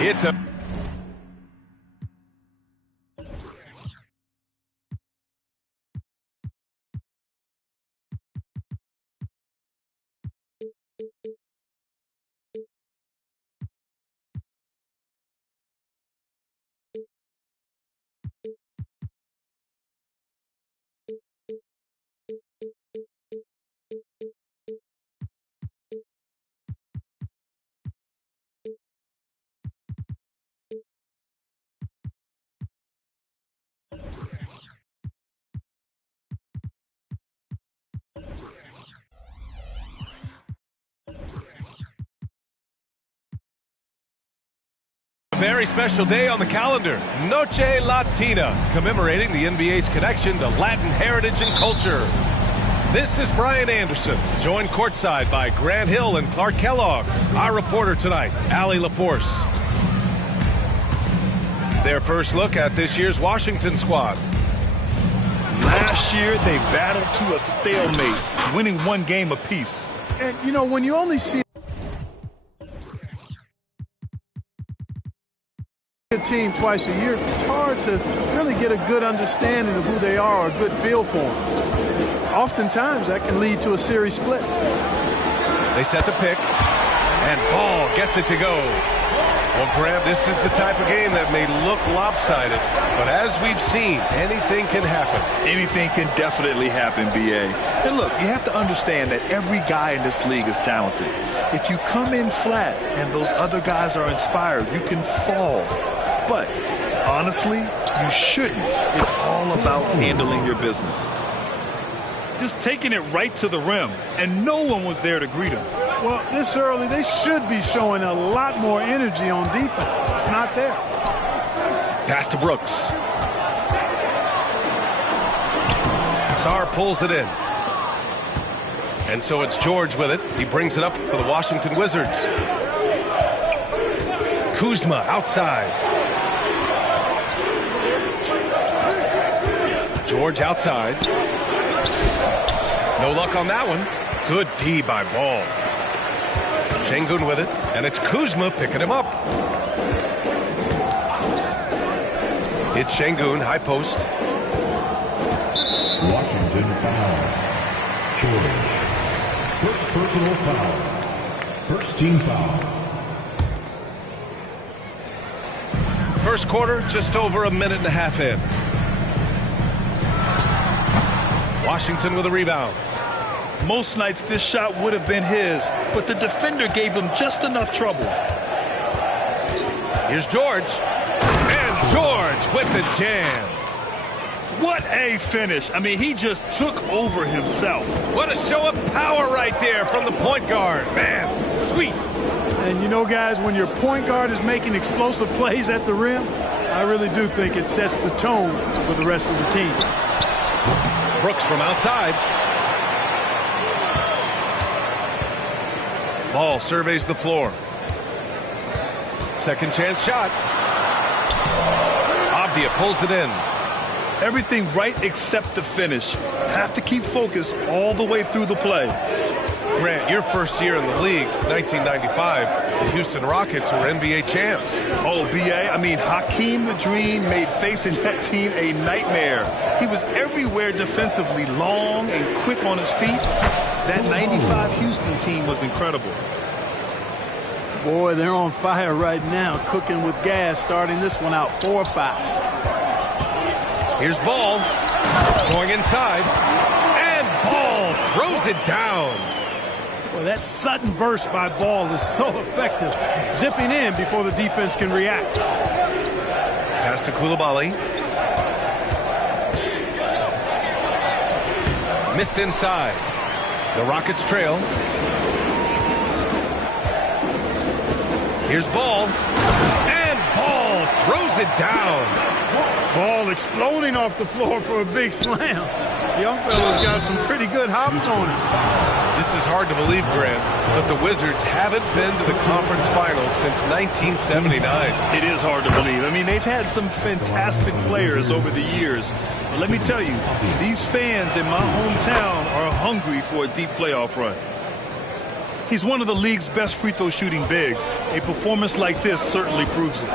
It's a very special day on the calendar, Noche Latina, commemorating the NBA's connection to Latin heritage and culture. This is Brian Anderson, joined courtside by Grant Hill and Clark Kellogg. Our reporter tonight, Allie LaForce. Their first look at this year's Washington squad. Last year, they battled to a stalemate, winning one game apiece. And, you know, when you only see a team twice a year, it's hard to really get a good understanding of who they are or a good feel for them. Oftentimes, that can lead to a series split. They set the pick, and Ball gets it to go. Well, Graham, this is the type of game that may look lopsided, but as we've seen, anything can happen. Anything can definitely happen, B.A. And look, you have to understand that every guy in this league is talented. If you come in flat and those other guys are inspired, you can fall. But honestly, you shouldn't. It's all about handling your business. Just taking it right to the rim, and no one was there to greet him. Well, this early, they should be showing a lot more energy on defense. It's not there. Pass to Brooks. Sarr pulls it in. And so it's George with it. He brings it up for the Washington Wizards. Kuzma outside. George outside. No luck on that one. Good D by Ball. Şengün with it, and it's Kuzma picking him up. It's Şengün, high post. Washington foul. George. First personal foul. First team foul. First quarter, just over a minute and a half in. Washington with a rebound. Most nights this shot would have been his, but the defender gave him just enough trouble. Here's George. And George with the jam. What a finish. I mean, he just took over himself. What a show of power right there from the point guard. Man, sweet. And you know, guys, when your point guard is making explosive plays at the rim, I really do think it sets the tone for the rest of the team. Brooks from outside. Ball surveys the floor. Second chance shot. Avdija pulls it in. Everything right except the finish. Have to keep focused all the way through the play. Grant, your first year in the league, 1995, the Houston Rockets were NBA champs. Oh, B.A., I mean, Hakeem the Dream made facing that team a nightmare. He was everywhere defensively, long and quick on his feet. That 95 Houston team was incredible. Boy, they're on fire right now, cooking with gas, starting this one out 4-5. Here's Ball, going inside, and Ball throws it down. Well, that sudden burst by Ball is so effective, zipping in before the defense can react. Pass to Coulibaly. Missed inside. The Rockets trail. Here's Ball. And Ball throws it down. Ball exploding off the floor for a big slam. Young fella's got some pretty good hops on him. This is hard to believe, Grant, but the Wizards haven't been to the conference finals since 1979. It is hard to believe. I mean, they've had some fantastic players over the years. But let me tell you, these fans in my hometown are hungry for a deep playoff run. He's one of the league's best free throw shooting bigs. A performance like this certainly proves it.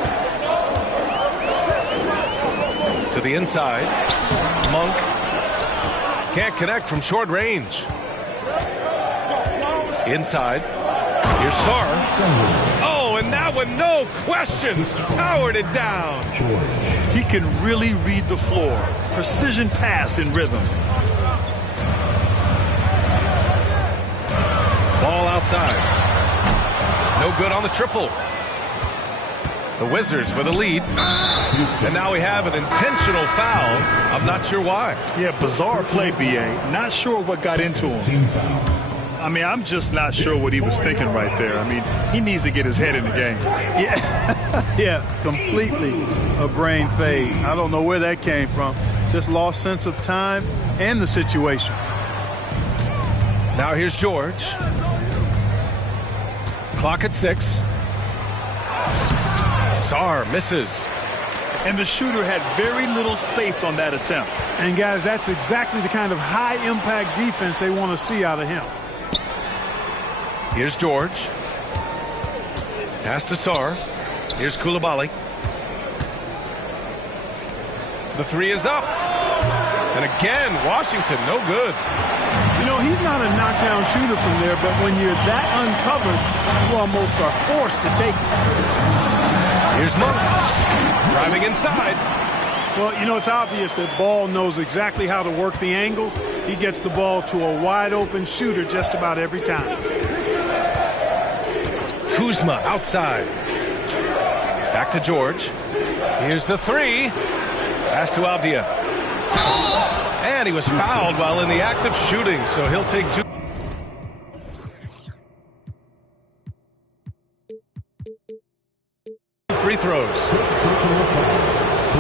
To the inside. Monk can't connect from short range. Inside. Here's Sarr. Oh, and that one, no question, powered it down. He can really read the floor. Precision pass in rhythm. Ball outside. No good on the triple. The Wizards with a lead. And now we have an intentional foul. I'm not sure why. Yeah, bizarre play, B.A. Not sure what got into him. I mean, I'm just not sure what he was thinking right there. I mean, he needs to get his head in the game. Yeah, yeah, completely a brain fade. I don't know where that came from. Just lost sense of time and the situation. Now here's George. Clock at 6. Sarr misses. And the shooter had very little space on that attempt. And guys, that's exactly the kind of high-impact defense they want to see out of him. Here's George. Pass to Sarr. Here's Coulibaly. The three is up. And again, Washington, no good. You know, he's not a knockdown shooter from there, but when you're that uncovered, you almost are forced to take it. Here's Monk. Driving inside. Well, you know, it's obvious that Ball knows exactly how to work the angles. He gets the ball to a wide-open shooter just about every time. Kuzma outside. Back to George. Here's the three. Pass to Avdia. And he was fouled while in the act of shooting, so he'll take 2. Free throws.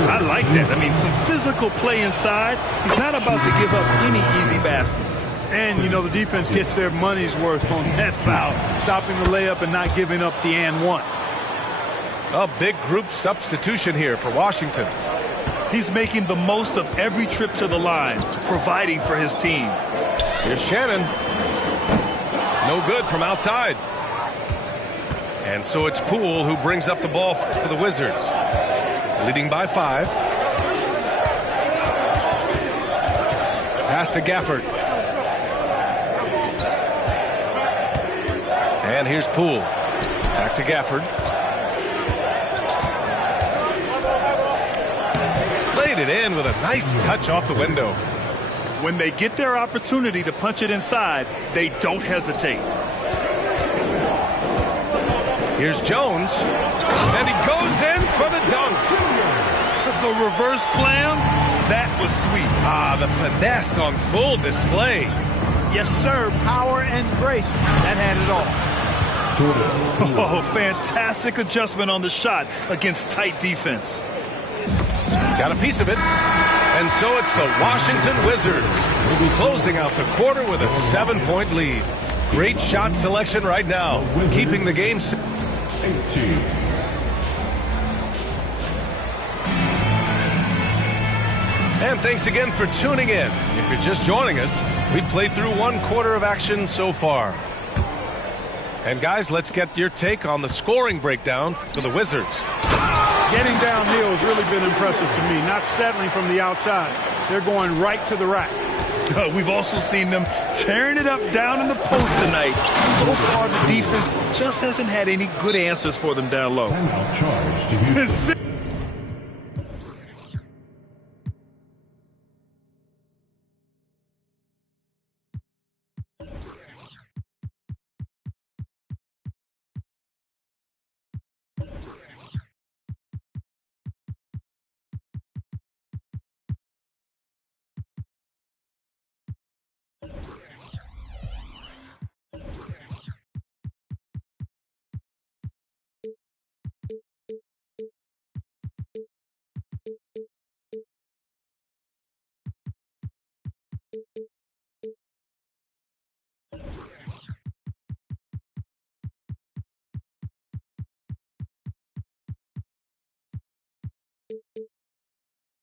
I like that. I mean, some physical play inside. He's not about to give up any easy baskets. And, you know, the defense gets their money's worth on that foul, stopping the layup and not giving up the and one. A big group substitution here for Washington. He's making the most of every trip to the line, providing for his team. Here's Shannon. No good from outside. And so it's Poole who brings up the ball for the Wizards. Leading by 5. Pass to Gafford. And here's Poole. Back to Gafford. Laid it in with a nice touch off the window. When they get their opportunity to punch it inside, they don't hesitate. Here's Jones. And he goes in for the dunk. The reverse slam, that was sweet. Ah, the finesse on full display. Yes, sir. Power and grace. That had it all. Oh, fantastic adjustment on the shot against tight defense. Got a piece of it. And so it's the Washington Wizards closing out the quarter with a 7-point lead. Great shot selection right now, keeping the game. 18. And thanks again for tuning in. If you're just joining us, we've played through 1 quarter of action so far. And guys, let's get your take on the scoring breakdown for the Wizards. Getting downhill has really been impressive to me, not settling from the outside. They're going right to the rack. We've also seen them tearing it up down in the post tonight. So far, the defense just hasn't had any good answers for them down low. Timeout charge to Houston.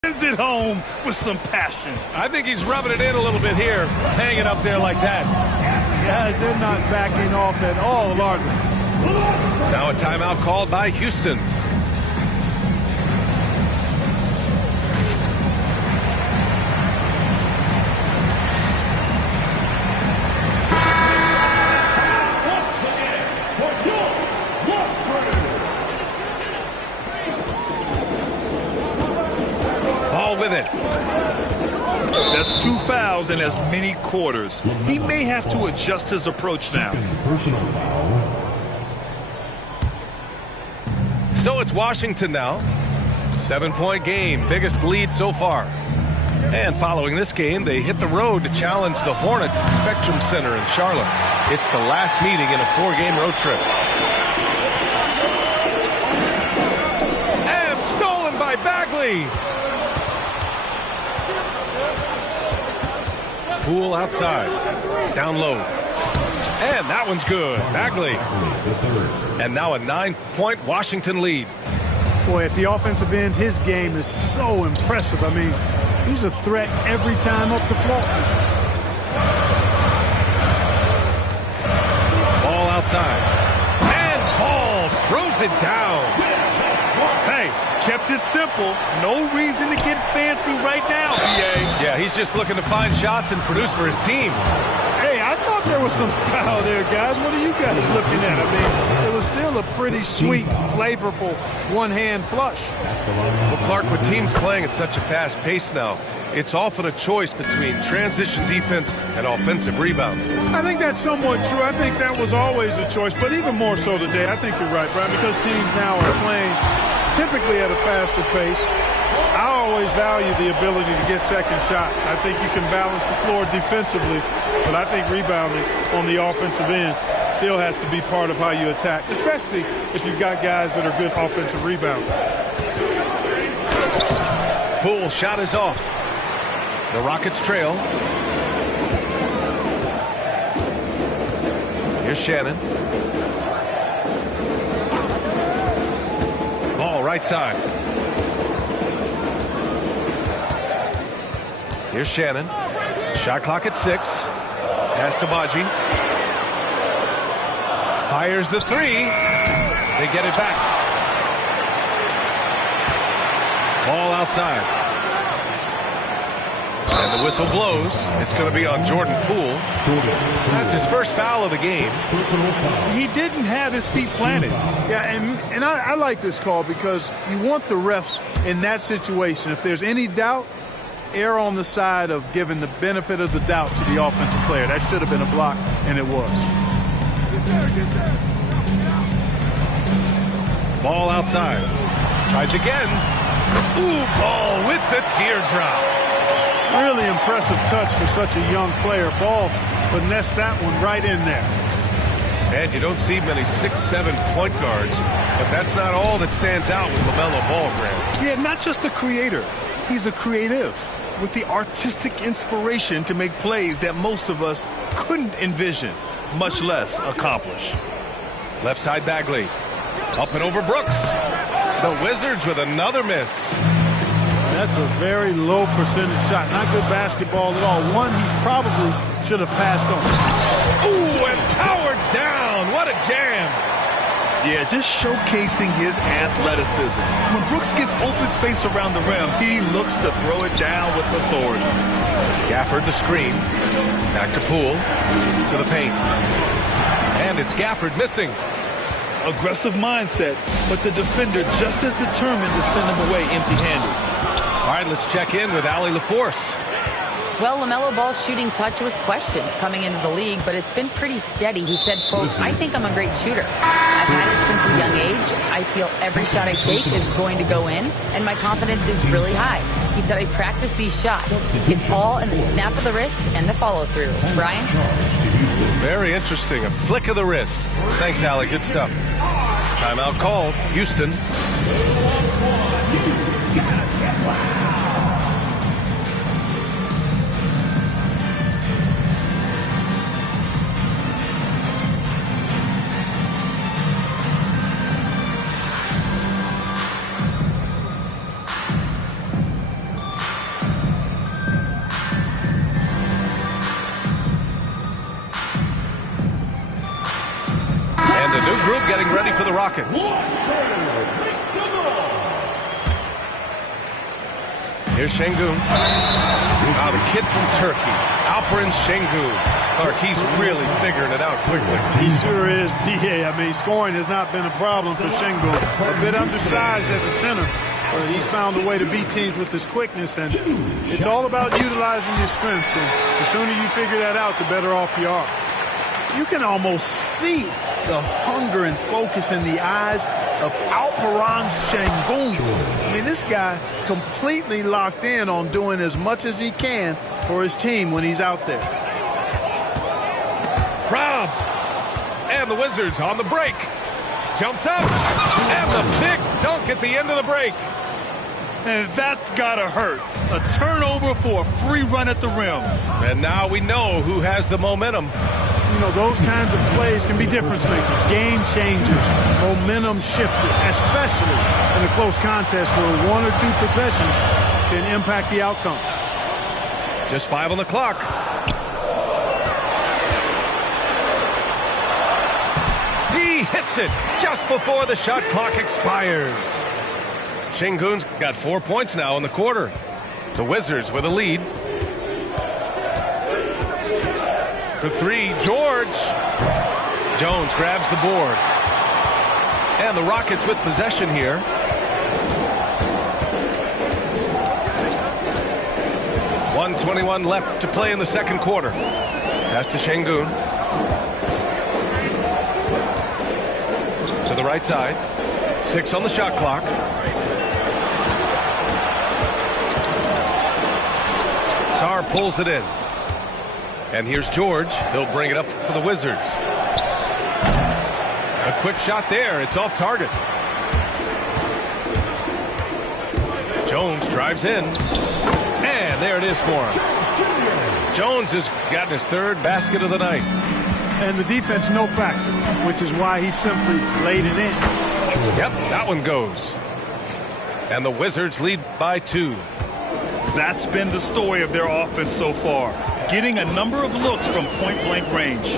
Sends it home with some passion. I think he's rubbing it in a little bit here, hanging up there like that. Guys, they're not backing off at all, are they? Now a timeout called by Houston. Ball with it. That's 2 fouls in as many quarters. He may have to adjust his approach now. Personal foul. So it's Washington now. 7-point game, biggest lead so far. And following this game, they hit the road to challenge the Hornets at Spectrum Center in Charlotte. It's the last meeting in a 4-game road trip. And stolen by Bagley. Poole outside. Down low. And that one's good. Bagley. And now a 9-point Washington lead. Boy, at the offensive end, his game is so impressive. I mean, he's a threat every time up the floor. Ball outside. And Ball throws it down. Hey, kept it simple. No reason to get fancy right now, B.A. Yeah, he's just looking to find shots and produce for his team. Hey, I thought there was some style there, guys. What are you guys looking at? I mean, it was still a pretty sweet, flavorful one-hand flush. Well, Clark, with teams playing at such a fast pace now, it's often a choice between transition defense and offensive rebounding. I think that's somewhat true. I think that was always a choice, but even more so today. I think you're right, Brian, because teams now are playing typically at a faster pace. I always value the ability to get second shots. I think you can balance the floor defensively, but I think rebounding on the offensive end still has to be part of how you attack, especially if you've got guys that are good offensive rebounders. Poole shot is off. The Rockets trail. Here's Shannon. Ball right side. Here's Shannon. Shot clock at 6. Pass to Baji. Fires the 3. They get it back. Ball outside. And the whistle blows. It's going to be on Jordan Poole. That's his first foul of the game. He didn't have his feet planted. Yeah, and I like this call because you want the refs in that situation. If there's any doubt, err on the side of giving the benefit of the doubt to the offensive player. That should have been a block, and it was. Ball outside. Tries again. Ooh, Ball with the teardrop. Really impressive touch for such a young player. Ball finessed that one right in there. And you don't see many 6'7" point guards, but that's not all that stands out with LaMelo Ball, Grant. Yeah, not just a creator. He's a creative with the artistic inspiration to make plays that most of us couldn't envision, much less accomplish. Left side Bagley. Up and over Brooks. The Wizards with another miss. That's a very low percentage shot. Not good basketball at all. One he probably should have passed on. Ooh, and powered down. What a jam. Yeah, just showcasing his athleticism. When Brooks gets open space around the rim, he looks to throw it down with authority. Gafford the screen. Back to Poole. To the paint. And it's Gafford missing. Aggressive mindset, but the defender just as determined to send him away empty-handed. All right, let's check in with Allie LaForce. Well, LaMelo Ball's shooting touch was questioned coming into the league, but it's been pretty steady. He said, quote, "I think I'm a great shooter. I've had it since a young age. I feel every shot I take is going to go in, and my confidence is really high." He said, "I practice these shots. It's all in the snap of the wrist and the follow-through." Brian? Very interesting. A flick of the wrist. Thanks, Allie. Good stuff. Timeout called. Houston. getting ready for the Rockets. Here's Şengün. Now the kid from Turkey, Alperen Şengün. Clark, he's really figuring it out quickly. He sure is, B.A. I mean, scoring has not been a problem for Şengün. A bit undersized as a center, but he's found a way to beat teams with his quickness, and it's all about utilizing your strengths. And the sooner you figure that out, the better off you are. You can almost see the hunger and focus in the eyes of Alperen Şengün. I mean, this guy completely locked in on doing as much as he can for his team when he's out there. Robbed. And the Wizards on the break. Jumps up. And the big dunk at the end of the break. And that's gotta hurt. A turnover for a free run at the rim. And now we know who has the momentum. You know, those kinds of plays can be difference makers, game changers, momentum shifters, especially in a close contest where 1 or 2 possessions can impact the outcome. Just 5 on the clock. He hits it just before the shot clock expires. Şengün's got 4 points now in the quarter. The Wizards with a lead. For 3, George. Jones grabs the board. And the Rockets with possession here. .121 left to play in the second quarter. Pass to Şengün. To the right side. 6 on the shot clock. Sarr pulls it in. And here's George. He'll bring it up for the Wizards. A quick shot there. It's off target. Jones drives in. And there it is for him. Jones has gotten his 3rd basket of the night. And the defense no factor, which is why he simply laid it in. Yep, that one goes. And the Wizards lead by 2. That's been the story of their offense so far. Getting a number of looks from point-blank range.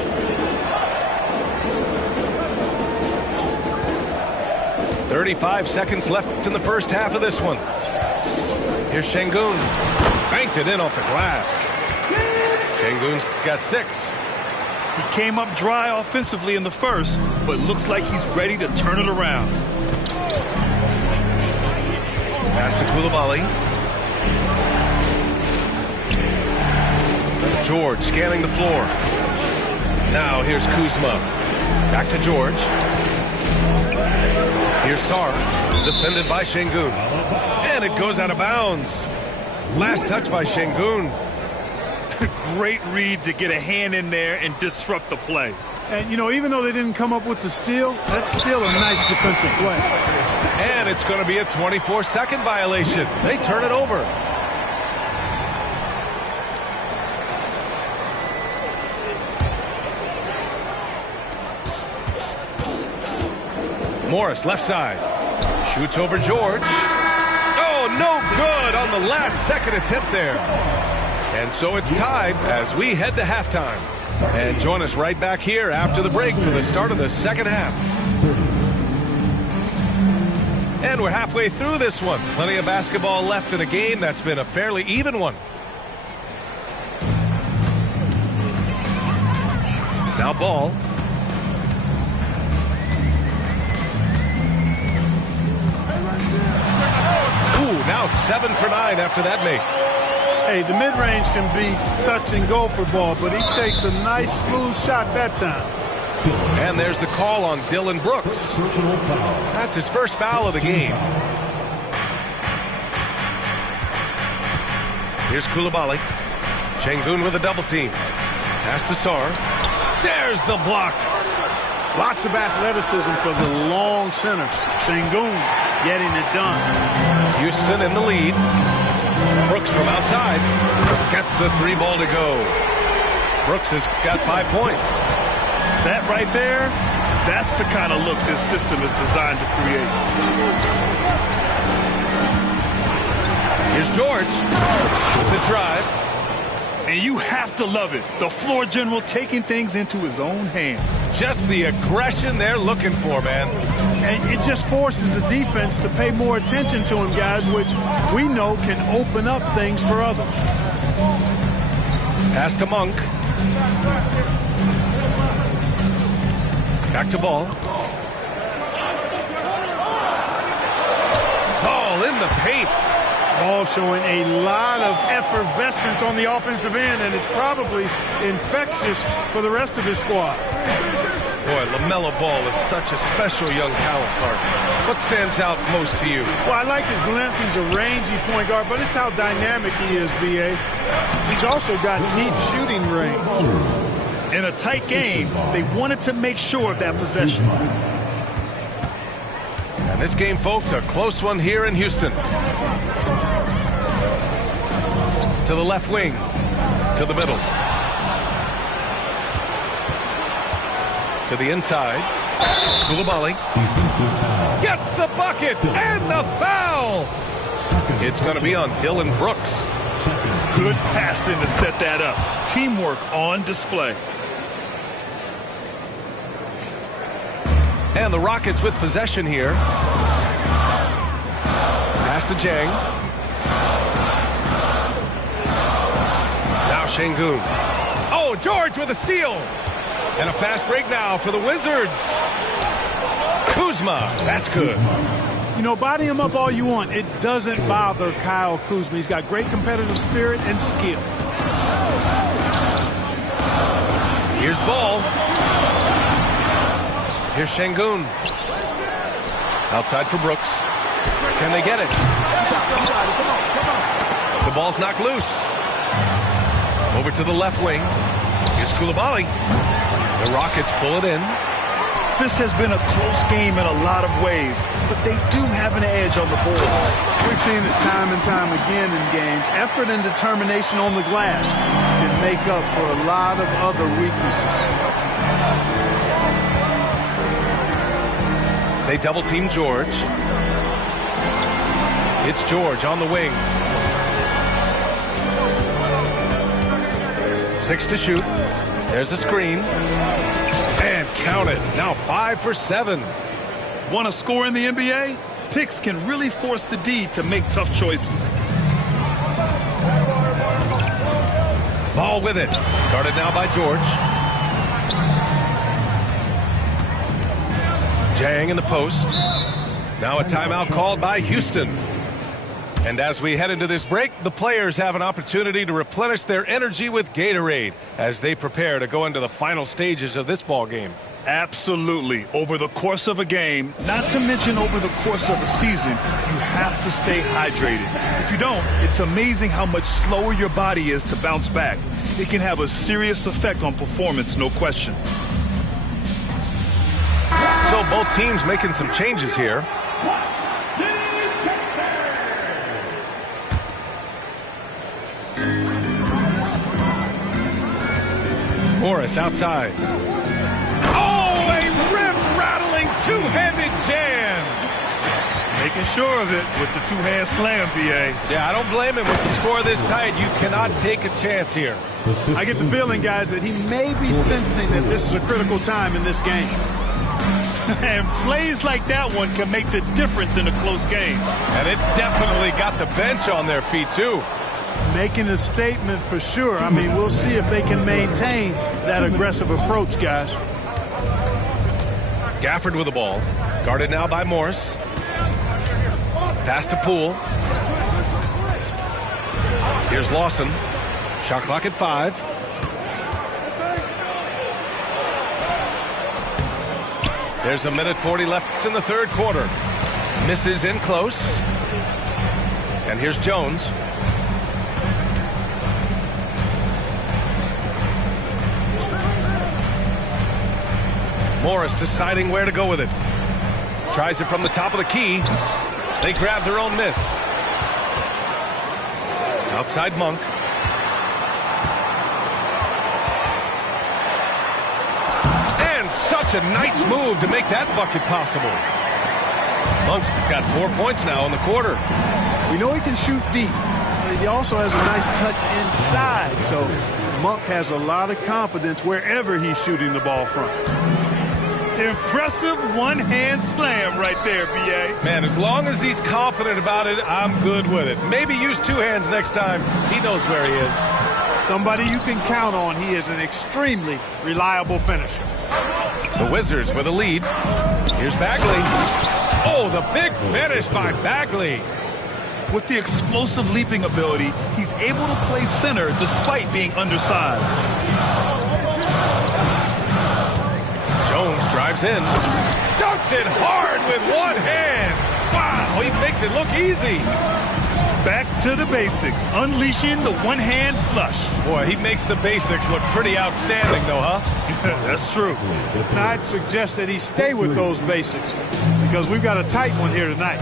.35 seconds left in the first half of this one. Here's Şengün. Banked it in off the glass. Şengün's got 6. He came up dry offensively in the first, but looks like he's ready to turn it around. Pass to Coulibaly. George scanning the floor. Now here's Kuzma. Back to George. Here's Sarr. Defended by Şengün. And it goes out of bounds. Last touch by Şengün. Great read to get a hand in there and disrupt the play. And, you know, even though they didn't come up with the steal, that's still a nice defensive play. And it's going to be a 24-second violation. They turn it over. Morris, left side. Shoots over George. Oh, no good on the last second attempt there. And so it's tied as we head to halftime. And join us right back here after the break for the start of the second half. And we're halfway through this one. Plenty of basketball left in a game that's been a fairly even one. Now Ball. Ooh, now 7 for 9 after that make. Hey, the mid-range can be touch and go for Ball, but he takes a nice, smooth shot that time. And there's the call on Dillon Brooks. That's his first foul of the game. Here's Coulibaly. Şengün with a double team. Pass to Sarr. There's the block. Lots of athleticism for the long centers. Şengün getting it done. Houston in the lead. Brooks from outside gets the 3 ball to go. Brooks has got 5 points. That right there, that's the kind of look this system is designed to create. Here's George with the drive. And you have to love it. The floor general taking things into his own hands. Just the aggression they're looking for, man. And it just forces the defense to pay more attention to him, guys, which we know can open up things for others. Pass to Monk. Back to Ball. Ball in the paint. Ball showing a lot of effervescence on the offensive end, and it's probably infectious for the rest of his squad. Boy, LaMelo Ball is such a special young talent, Clark. What stands out most to you? Well, I like his length. He's a rangy point guard, but it's how dynamic he is, B.A. He's also got deep shooting range. In a tight game, they wanted to make sure of that possession. And this game, folks, a close one here in Houston. To the left wing, to the middle. To the inside. Coulibaly gets the bucket and the foul. It's going to be on Dylan Brooks. Good passing to set that up. Teamwork on display. And the Rockets with possession here. Pass to Jang. Now Şengün. Oh, George with a steal. And a fast break now for the Wizards. Kuzma, that's good. You know, body him up all you want. It doesn't bother Kyle Kuzma. He's got great competitive spirit and skill. Here's Ball. Here's Şengün. Outside for Brooks. Can they get it? The ball's knocked loose. Over to the left wing. Here's Coulibaly. The Rockets pull it in. This has been a close game in a lot of ways, but they do have an edge on the board. We've seen it time and time again in games. Effort and determination on the glass can make up for a lot of other weaknesses. They double team George. It's George on the wing. 6 to shoot. There's a screen. And count it. Now 5 for 7. Want to score in the NBA? Picks can really force the D to make tough choices. Ball with it. Guarded now by George. Jang in the post. Now a timeout called by Houston. And as we head into this break, the players have an opportunity to replenish their energy with Gatorade as they prepare to go into the final stages of this ball game. Absolutely. Over the course of a game, not to mention over the course of a season, you have to stay hydrated. If you don't, it's amazing how much slower your body is to bounce back. It can have a serious effect on performance, no question. So both teams making some changes here. Morris outside. Oh, a rip-rattling two-handed jam. Making sure of it with the two-hand slam, B.A. Yeah, I don't blame him with the score this tight. You cannot take a chance here. I get the feeling, guys, that he may be sensing that this is a critical time in this game. And plays like that one can make the difference in a close game. And it definitely got the bench on their feet, too. Making a statement for sure. I mean, we'll see if they can maintain that aggressive approach, guys. Gafford with the ball. Guarded now by Morris. Pass to Poole. Here's Lawson. Shot clock at 5. There's 1:40 left in the third quarter. Misses in close. And here's Jones. Morris deciding where to go with it. Tries it from the top of the key. They grab their own miss. Outside Monk. And such a nice move to make that bucket possible. Monk's got 4 points now in the quarter. We know he can shoot deep. and he also has a nice touch inside. So Monk has a lot of confidence wherever he's shooting the ball from. Impressive one-hand slam right there, B.A. Man, as long as he's confident about it, I'm good with it. Maybe use two hands next time. He knows where he is. Somebody you can count on. He is an extremely reliable finisher. The Wizards with a lead. Here's Bagley. Oh, the big finish by Bagley. With the explosive leaping ability, he's able to play center despite being undersized. Jones drives in. Dunks it hard with one hand. Wow, he makes it look easy. Back to the basics, unleashing the one-hand flush. Boy, he makes the basics look pretty outstanding, though, huh? That's true. Now, I'd suggest that he stay with those basics because we've got a tight one here tonight.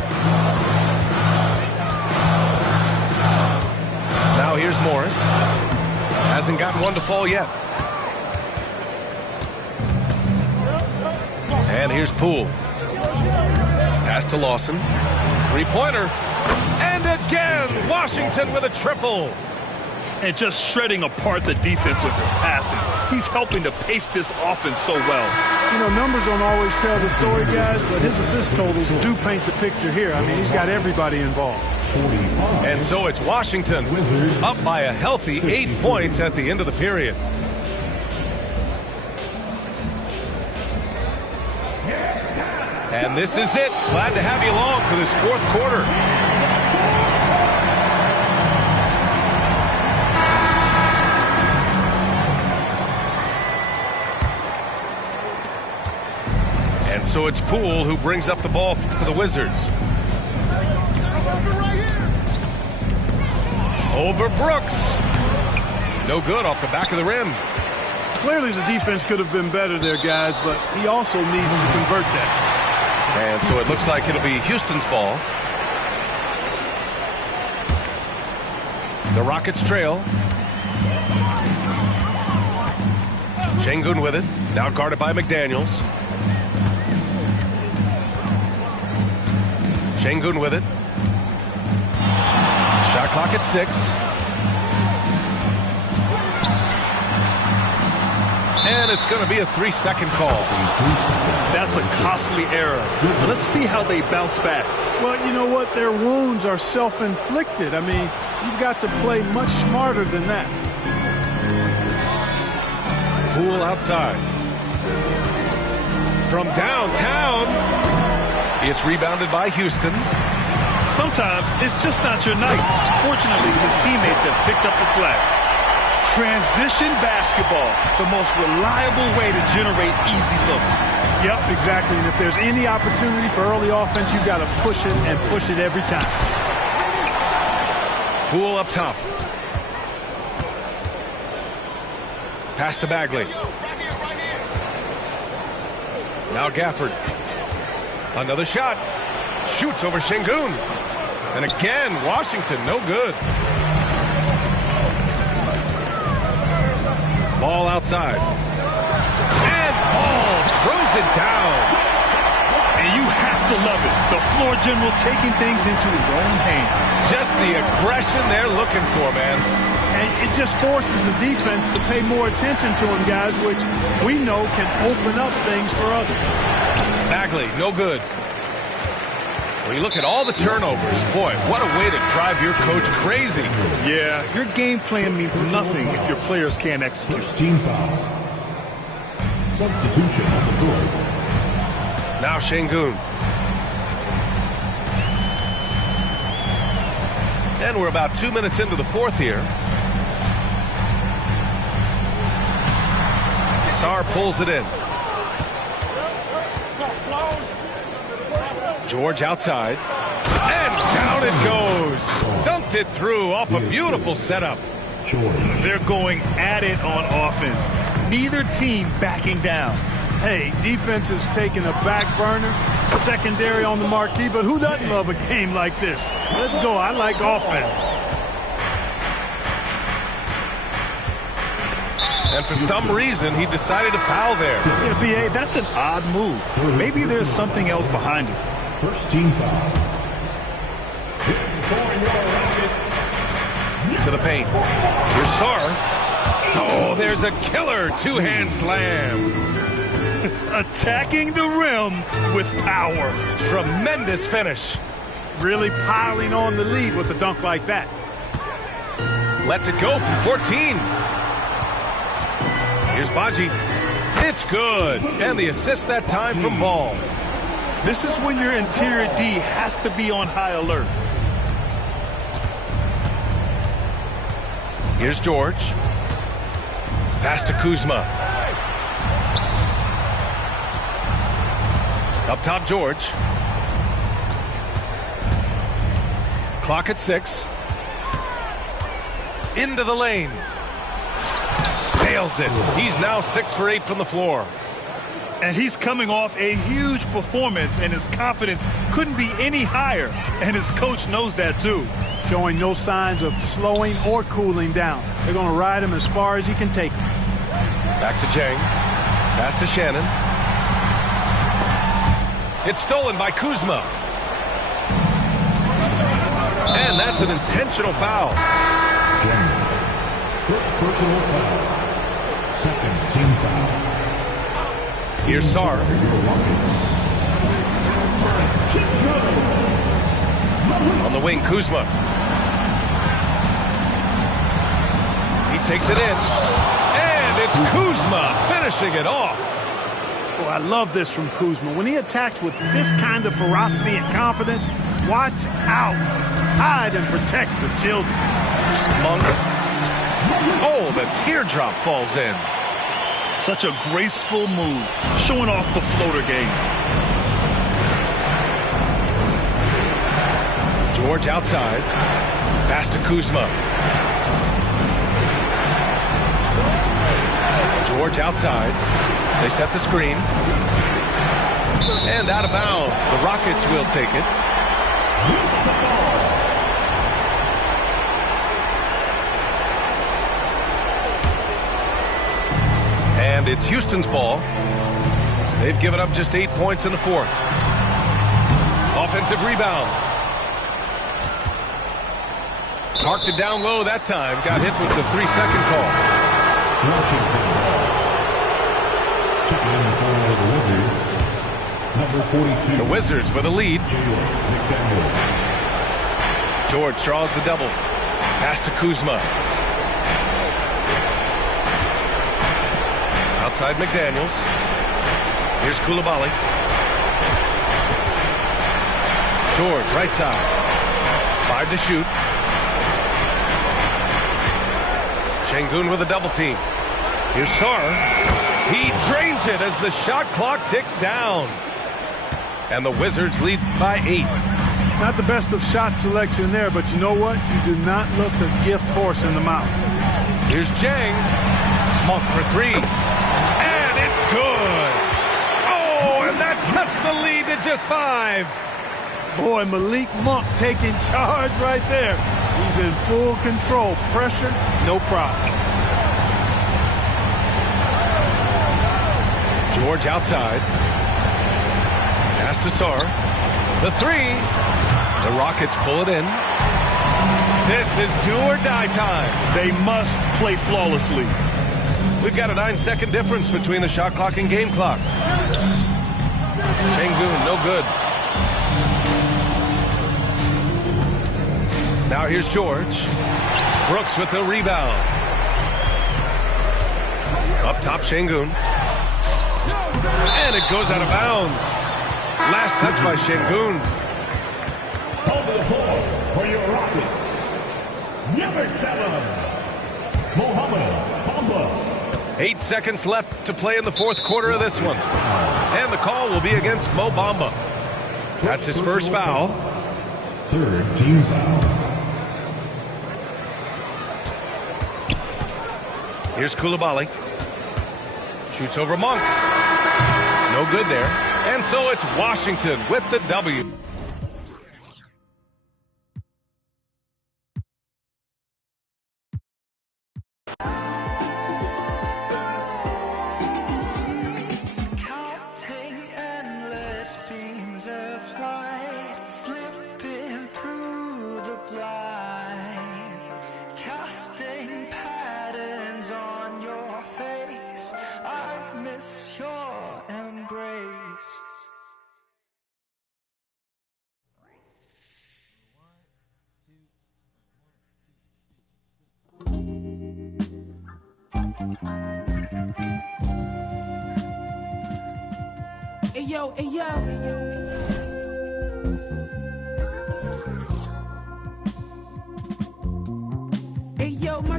Now here's Morris. Hasn't gotten one to fall yet. And here's Poole. Pass to Lawson. Three-pointer. And again, Washington with a triple. And just shredding apart the defense with his passing. He's helping to pace this offense so well. You know, numbers don't always tell the story, guys, but his assist totals do paint the picture here. I mean, he's got everybody involved. And so it's Washington up by a healthy 8 points at the end of the period. And this is it. Glad to have you along for this fourth quarter. And so it's Poole who brings up the ball for the Wizards. Over Brooks. No good off the back of the rim. Clearly the defense could have been better there, guys, but he also needs to convert that. And so it looks like it'll be Houston's ball. The Rockets trail. Şengün with it. Now guarded by McDaniels. Şengün with it. Shot clock at 6. And it's going to be a 3-second call. That's a costly error. Let's see how they bounce back. Well, you know what? Their wounds are self-inflicted. I mean, you've got to play much smarter than that. Poole outside. From downtown. It's rebounded by Houston. Sometimes it's just not your night. Fortunately, his teammates have picked up the slack. Transition basketball, the most reliable way to generate easy looks. Yep, exactly. And if there's any opportunity for early offense, you've got to push it and push it every time. Poole up top. Pass to Bagley. Now Gafford. Another shot. Shoots over Şengün. And again, Washington, no good. Ball outside. And Ball throws it down. And you have to love it. The floor general taking things into his own hands. Just the aggression they're looking for, man. And it just forces the defense to pay more attention to him, guys, which we know can open up things for others. Bagley, no good. When you look at all the turnovers, boy, what a way to drive your coach crazy. Yeah, your game plan means nothing if your players can't execute. First team foul. Substitution on the board. Now Şengün. And we're about 2 minutes into the fourth here. Sarr pulls it in. George outside. And down it goes. Dunked it through off a beautiful setup. They're going at it on offense. Neither team backing down. Hey, defense is taking a back burner, secondary on the marquee, but who doesn't love a game like this? Let's go. I like offense. And for some reason, he decided to foul there. Yeah, B.A., that's an odd move. Maybe there's something else behind it. First team foul. For your Rockets, to the paint. Here's Sarr. Oh, there's a killer two-hand slam. Attacking the rim with power. Tremendous finish. Really piling on the lead with a dunk like that. Lets it go from 14. Here's Baji. It's good. And the assist that time from Ball. This is when your interior D has to be on high alert. Here's George. Pass to Kuzma. Up top, George. Clock at 6. Into the lane. Nails it. He's now 6 for 8 from the floor. And he's coming off a huge performance, and his confidence couldn't be any higher. And his coach knows that, too. Showing no signs of slowing or cooling down. They're going to ride him as far as he can take him. Back to Jang. Pass to Shannon. It's stolen by Kuzma. And that's an intentional foul. First personal foul. Second team foul. Here's Sarr. On the wing, Kuzma. He takes it in. And it's Kuzma finishing it off. Oh, I love this from Kuzma. When he attacked with this kind of ferocity and confidence, watch out. Hide and protect the children. Monk. Oh, the teardrop falls in. Such a graceful move, showing off the floater game. George outside. Pass to Kuzma. George outside. They set the screen. And out of bounds. The Rockets will take it. And it's Houston's ball. They've given up just 8 points in the fourth. Offensive rebound. Parked it down low that time. Got hit with the 3-second call. Washington. Checking in for the Wizards. Number 42. The Wizards with a lead. McDaniels. George draws the double. Pass to Kuzma. Outside McDaniels. Here's Coulibaly. George, right side. 5 to shoot. Şengün with a double team. Here's Sarr. He drains it as the shot clock ticks down. And the Wizards lead by 8. Not the best of shot selection there, but you know what? You do not look a gift horse in the mouth. Here's Jang. Monk for 3. And it's good. Oh, and that cuts the lead to just 5. Boy, Malik Monk taking charge right there. He's in full control. Pressure, no problem. George outside. Pass to Sarr. The 3. The Rockets pull it in. This is do or die time. They must play flawlessly. We've got a 9-second difference between the shot clock and game clock. Şengün, no good. Now here's George. Brooks with the rebound. Up top, Şengün. And it goes out of bounds. Last touch by Şengün. Over the floor for your Rockets. Number 7. Mohamed Bamba. 8 seconds left to play in the fourth quarter of this one. And the call will be against Mo Bamba. That's his first foul. Third team foul. Here's Coulibaly. Shoots over Monk. No good there. And so it's Washington with the W. Slipping through the blinds. Hey yo, hey yo. Hey yo, my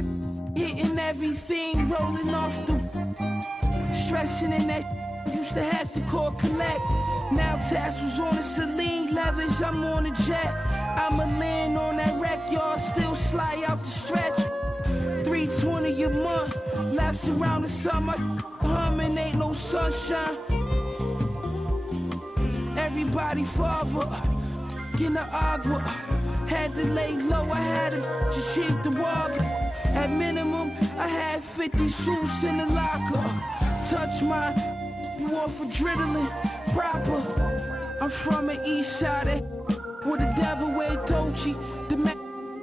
hitting everything, rolling off the stressing in that used to have to call collect. Now tassels on the Celine leathers, I'm on a jet. I'ma land on that wreck, y'all still slide out the stretch. 320 a month, laps around the summer, humming ain't no sunshine. Everybody father, in the agua. Had to lay low, I had to cheat the walk. At minimum, I had 50 suits in the locker. Touch mine, you off adrenaline, proper. I'm from the east side, where the devil wear Dolce. The man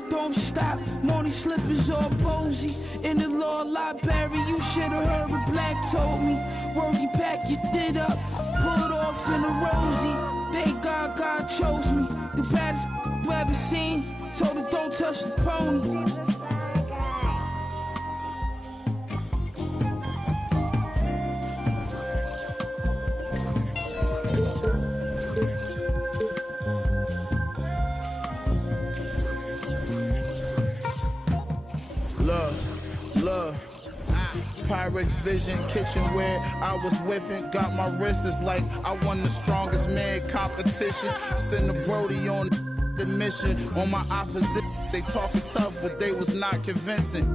don't stop, Moni slippers all posy. In the law library, you should've heard what Black told me. Wordy pack your shit up, pulled off in a rosy. Thank God God chose me. The baddest you ever seen. Told her don't touch the pony. Love. Pyrex Vision, kitchenware, I was whipping, got my wrist, it's like I won the strongest man competition. Send the Brody on the mission, on my opposite, they talking tough, but they was not convincing.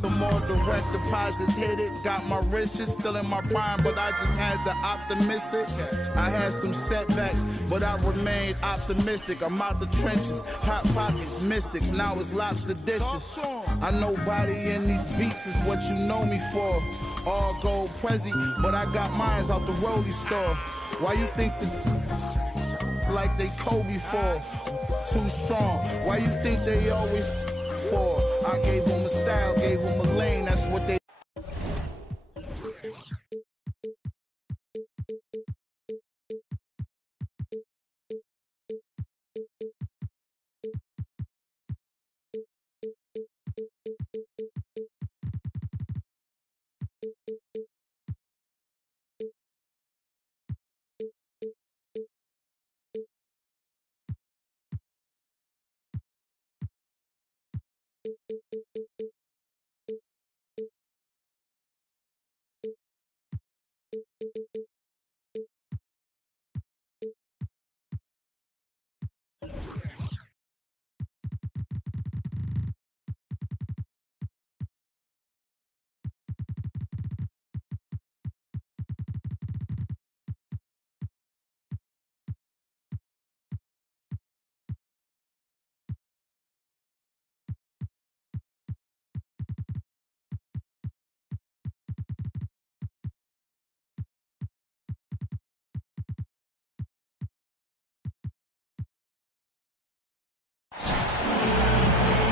The more direct deposits hit it, got my riches still in my prime, but I just had to optimistic. I had some setbacks, but I remained optimistic. I'm out the trenches, hot pockets, mystics, now it's lobster dishes. I know body in these beats is what you know me for. All gold Prezi, but I got mines out the Rollie store. Why you think like they Kobe for? Too strong, why you think they always for? I gave them a style, gave them a lane, that's what they.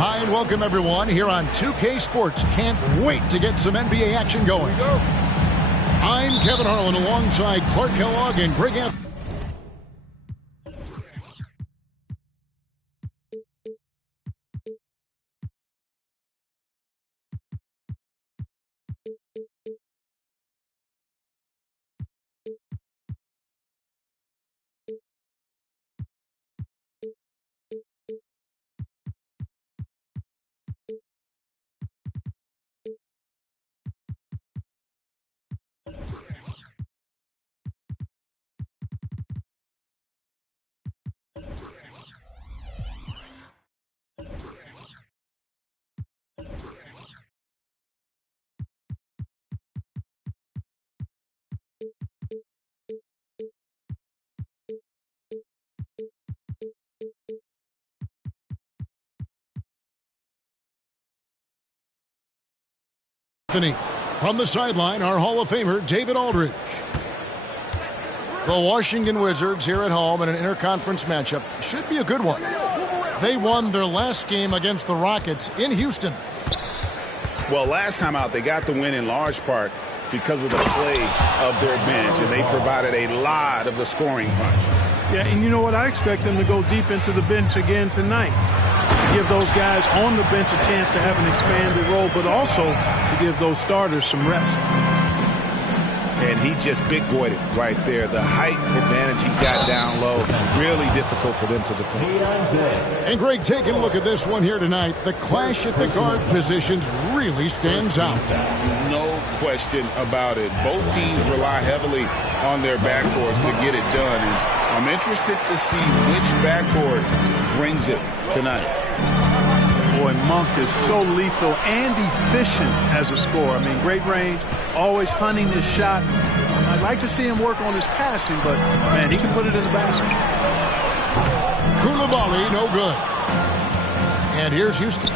Hi, and welcome, everyone, here on 2K Sports. Can't wait to get some NBA action going. I'm Kevin Harlan alongside Clark Kellogg and Greg Anthony. From the sideline, our Hall of Famer, David Aldridge. The Washington Wizards here at home in an interconference matchup. Should be a good one. They won their last game against the Rockets in Houston. Well, last time out, they got the win in large part because of the play of their bench, and they provided a lot of the scoring punch. Yeah, and you know what? I expect them to go deep into the bench again tonight. give those guys on the bench a chance to have an expanded role, but also to give those starters some rest. And he just big-boyed it right there. The height advantage he's got down low, really difficult for them to defend. And Greg, take a look at this one here tonight. The clash at the guard positions really stands out. No question about it. Both teams rely heavily on their backcourts to get it done. And I'm interested to see which backcourt brings it tonight. Boy, Monk is so lethal and efficient as a scorer. I mean, great range, always hunting his shot. I'd like to see him work on his passing, but, man, he can put it in the basket. Coulibaly, no good. And here's Houston.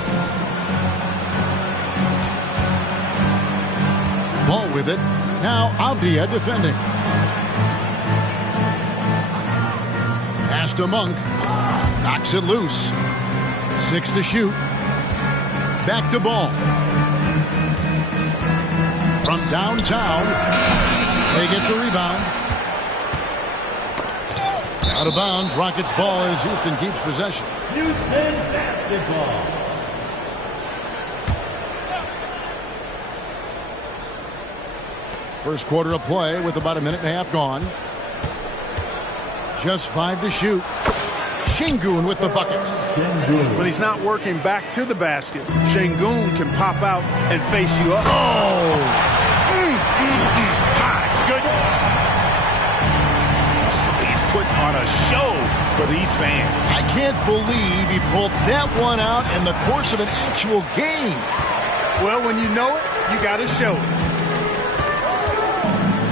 Ball with it. Now Avdia defending. Pass to Monk. Knocks it loose. 6 to shoot. Back to Ball. From downtown, they get the rebound. Out of bounds, Rockets ball as Houston keeps possession. Houston basketball. First quarter of play with about a minute and a half gone. Just 5 to shoot. Şengün with the bucket. When he's not working back to the basket, Şengün can pop out and face you up. Oh! My goodness. He's putting on a show for these fans. I can't believe he pulled that one out in the course of an actual game. Well, when you know it, you got to show it.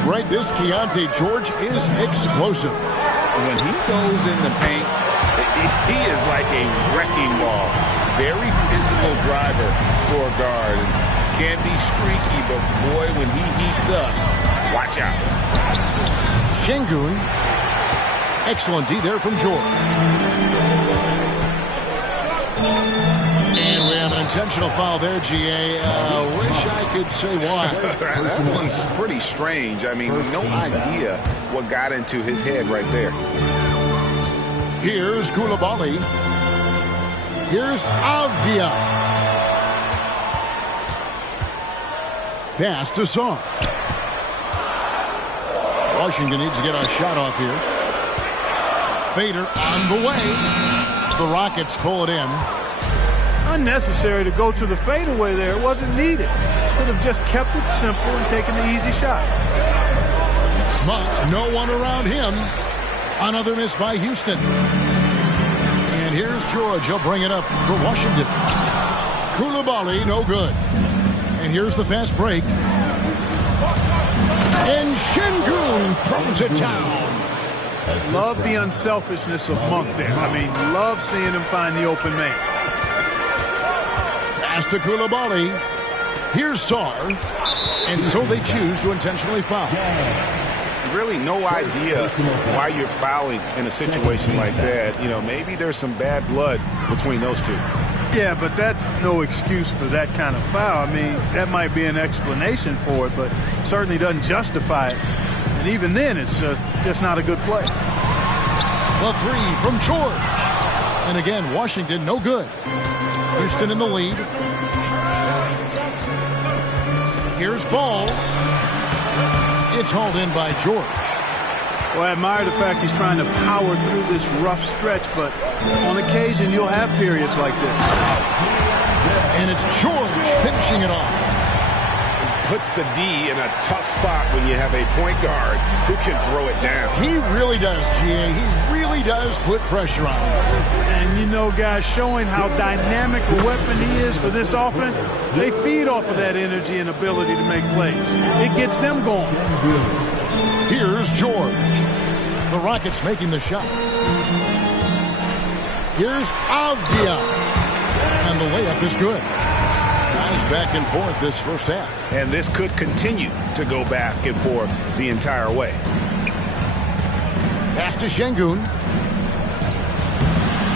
Right, this Keontae George is explosive. When he goes in the paint, he is like a wrecking ball. Very physical driver for a guard. Can be streaky, but boy, when he heats up, watch out. Şengün. Excellent D there from George. And we have an intentional foul there, GA. Wish I could say why. That one's pretty strange. I mean, no idea what got into his head right there. Here's Coulibaly. Here's Avdia. Pass to Sarr. Washington needs to get a shot off here. Fader on the way. The Rockets pull it in. Unnecessary to go to the fadeaway there. It wasn't needed. Could have just kept it simple and taken the easy shot. Monk, no one around him. Another miss by Houston. And here's George. He'll bring it up for Washington. Coulibaly, no good. And here's the fast break. And Şengün throws it down. Love the unselfishness of Monk there. I mean, love seeing him find the open man. Pass to Coulibaly. Here's Sarr. And so they choose to intentionally foul. Really no idea why you're fouling in a situation like that. You know, maybe there's some bad blood between those two. Yeah, but that's no excuse for that kind of foul. I mean, that might be an explanation for it, but certainly doesn't justify it. And even then, it's just not a good play. The three from George. And again, Washington, no good. Houston in the lead. Here's Ball. It's hauled in by George. Well, I admire the fact he's trying to power through this rough stretch, but on occasion you'll have periods like this. And it's George finishing it off. Puts the D in a tough spot when you have a point guard who can throw it down. He really does, GA. He really does put pressure on him. And you know, guys, showing how dynamic a weapon he is for this offense, they feed off of that energy and ability to make plays. It gets them going. Here's George. The Rockets making the shot. Here's Avdia. And the layup is good. Nice back and forth this first half. And this could continue to go back and forth the entire way. Pass to Şengün.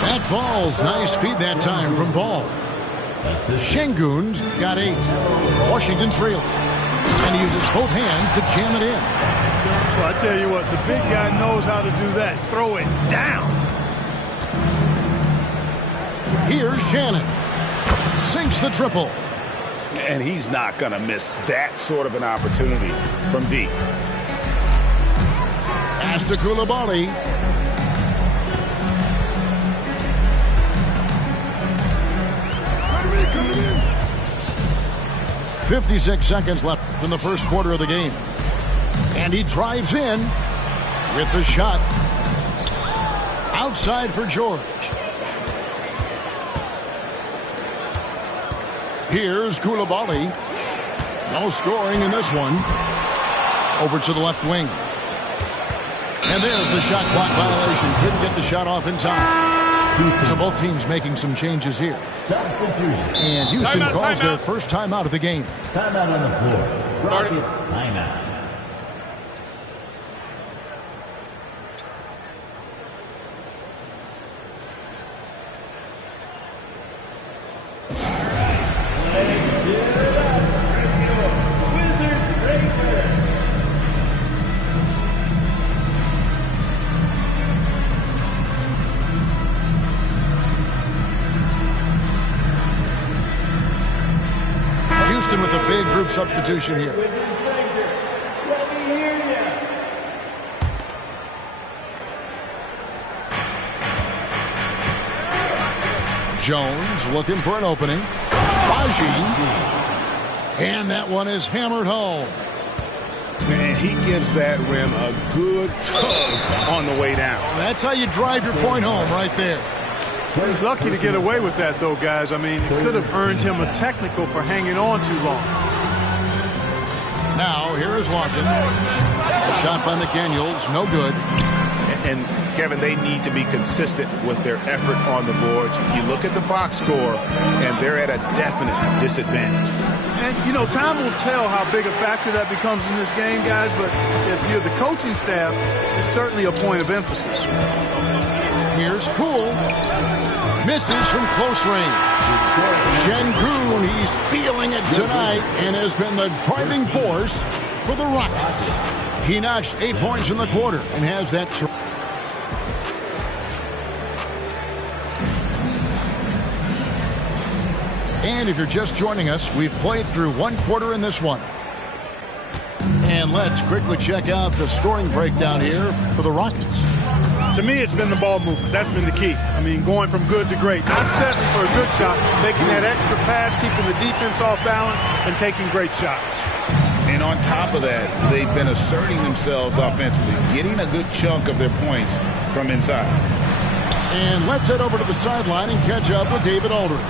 That falls. Nice feed that time from Ball. Şengün's got 8. Washington trailing. And he uses both hands to jam it in. Well, I tell you what, the big guy knows how to do that. Throw it down. Here's Shannon. Sinks the triple. And he's not going to miss that sort of an opportunity from deep. Pass to Coulibaly. "56 seconds left in the first quarter of the game. And he drives in with the shot. Outside for George. Here's Coulibaly. No scoring in this one. Over to the left wing. And there's the shot clock violation. Couldn't get the shot off in time. So both teams making some changes here. Substitution. And Houston calls their first timeout of the game. Timeout on the floor. Rockets timeout. Houston with a big group substitution here. Jones looking for an opening. Baji. And that one is hammered home. Man, he gives that rim a good tug on the way down. That's how you drive your point home right there. He's lucky to get away with that, though, guys. I mean, it could have earned him a technical for hanging on too long. Now, here is Watson. A shot by McDaniels, no good. And, Kevin, they need to be consistent with their effort on the boards. You look at the box score, and they're at a definite disadvantage. And, you know, time will tell how big a factor that becomes in this game, guys, but if you're the coaching staff, it's certainly a point of emphasis. Here's Poole. Misses from close range. Şengün, he's feeling it tonight and has been the driving force for the Rockets. He notched 8 points in the quarter and has that. And if you're just joining us, we've played through one quarter in this one. And let's quickly check out the scoring breakdown here for the Rockets. To me, it's been the ball movement. That's been the key. I mean, going from good to great. Not settling for a good shot, making that extra pass, keeping the defense off balance, and taking great shots. And on top of that, they've been asserting themselves offensively, getting a good chunk of their points from inside. And let's head over to the sideline and catch up with David Aldridge.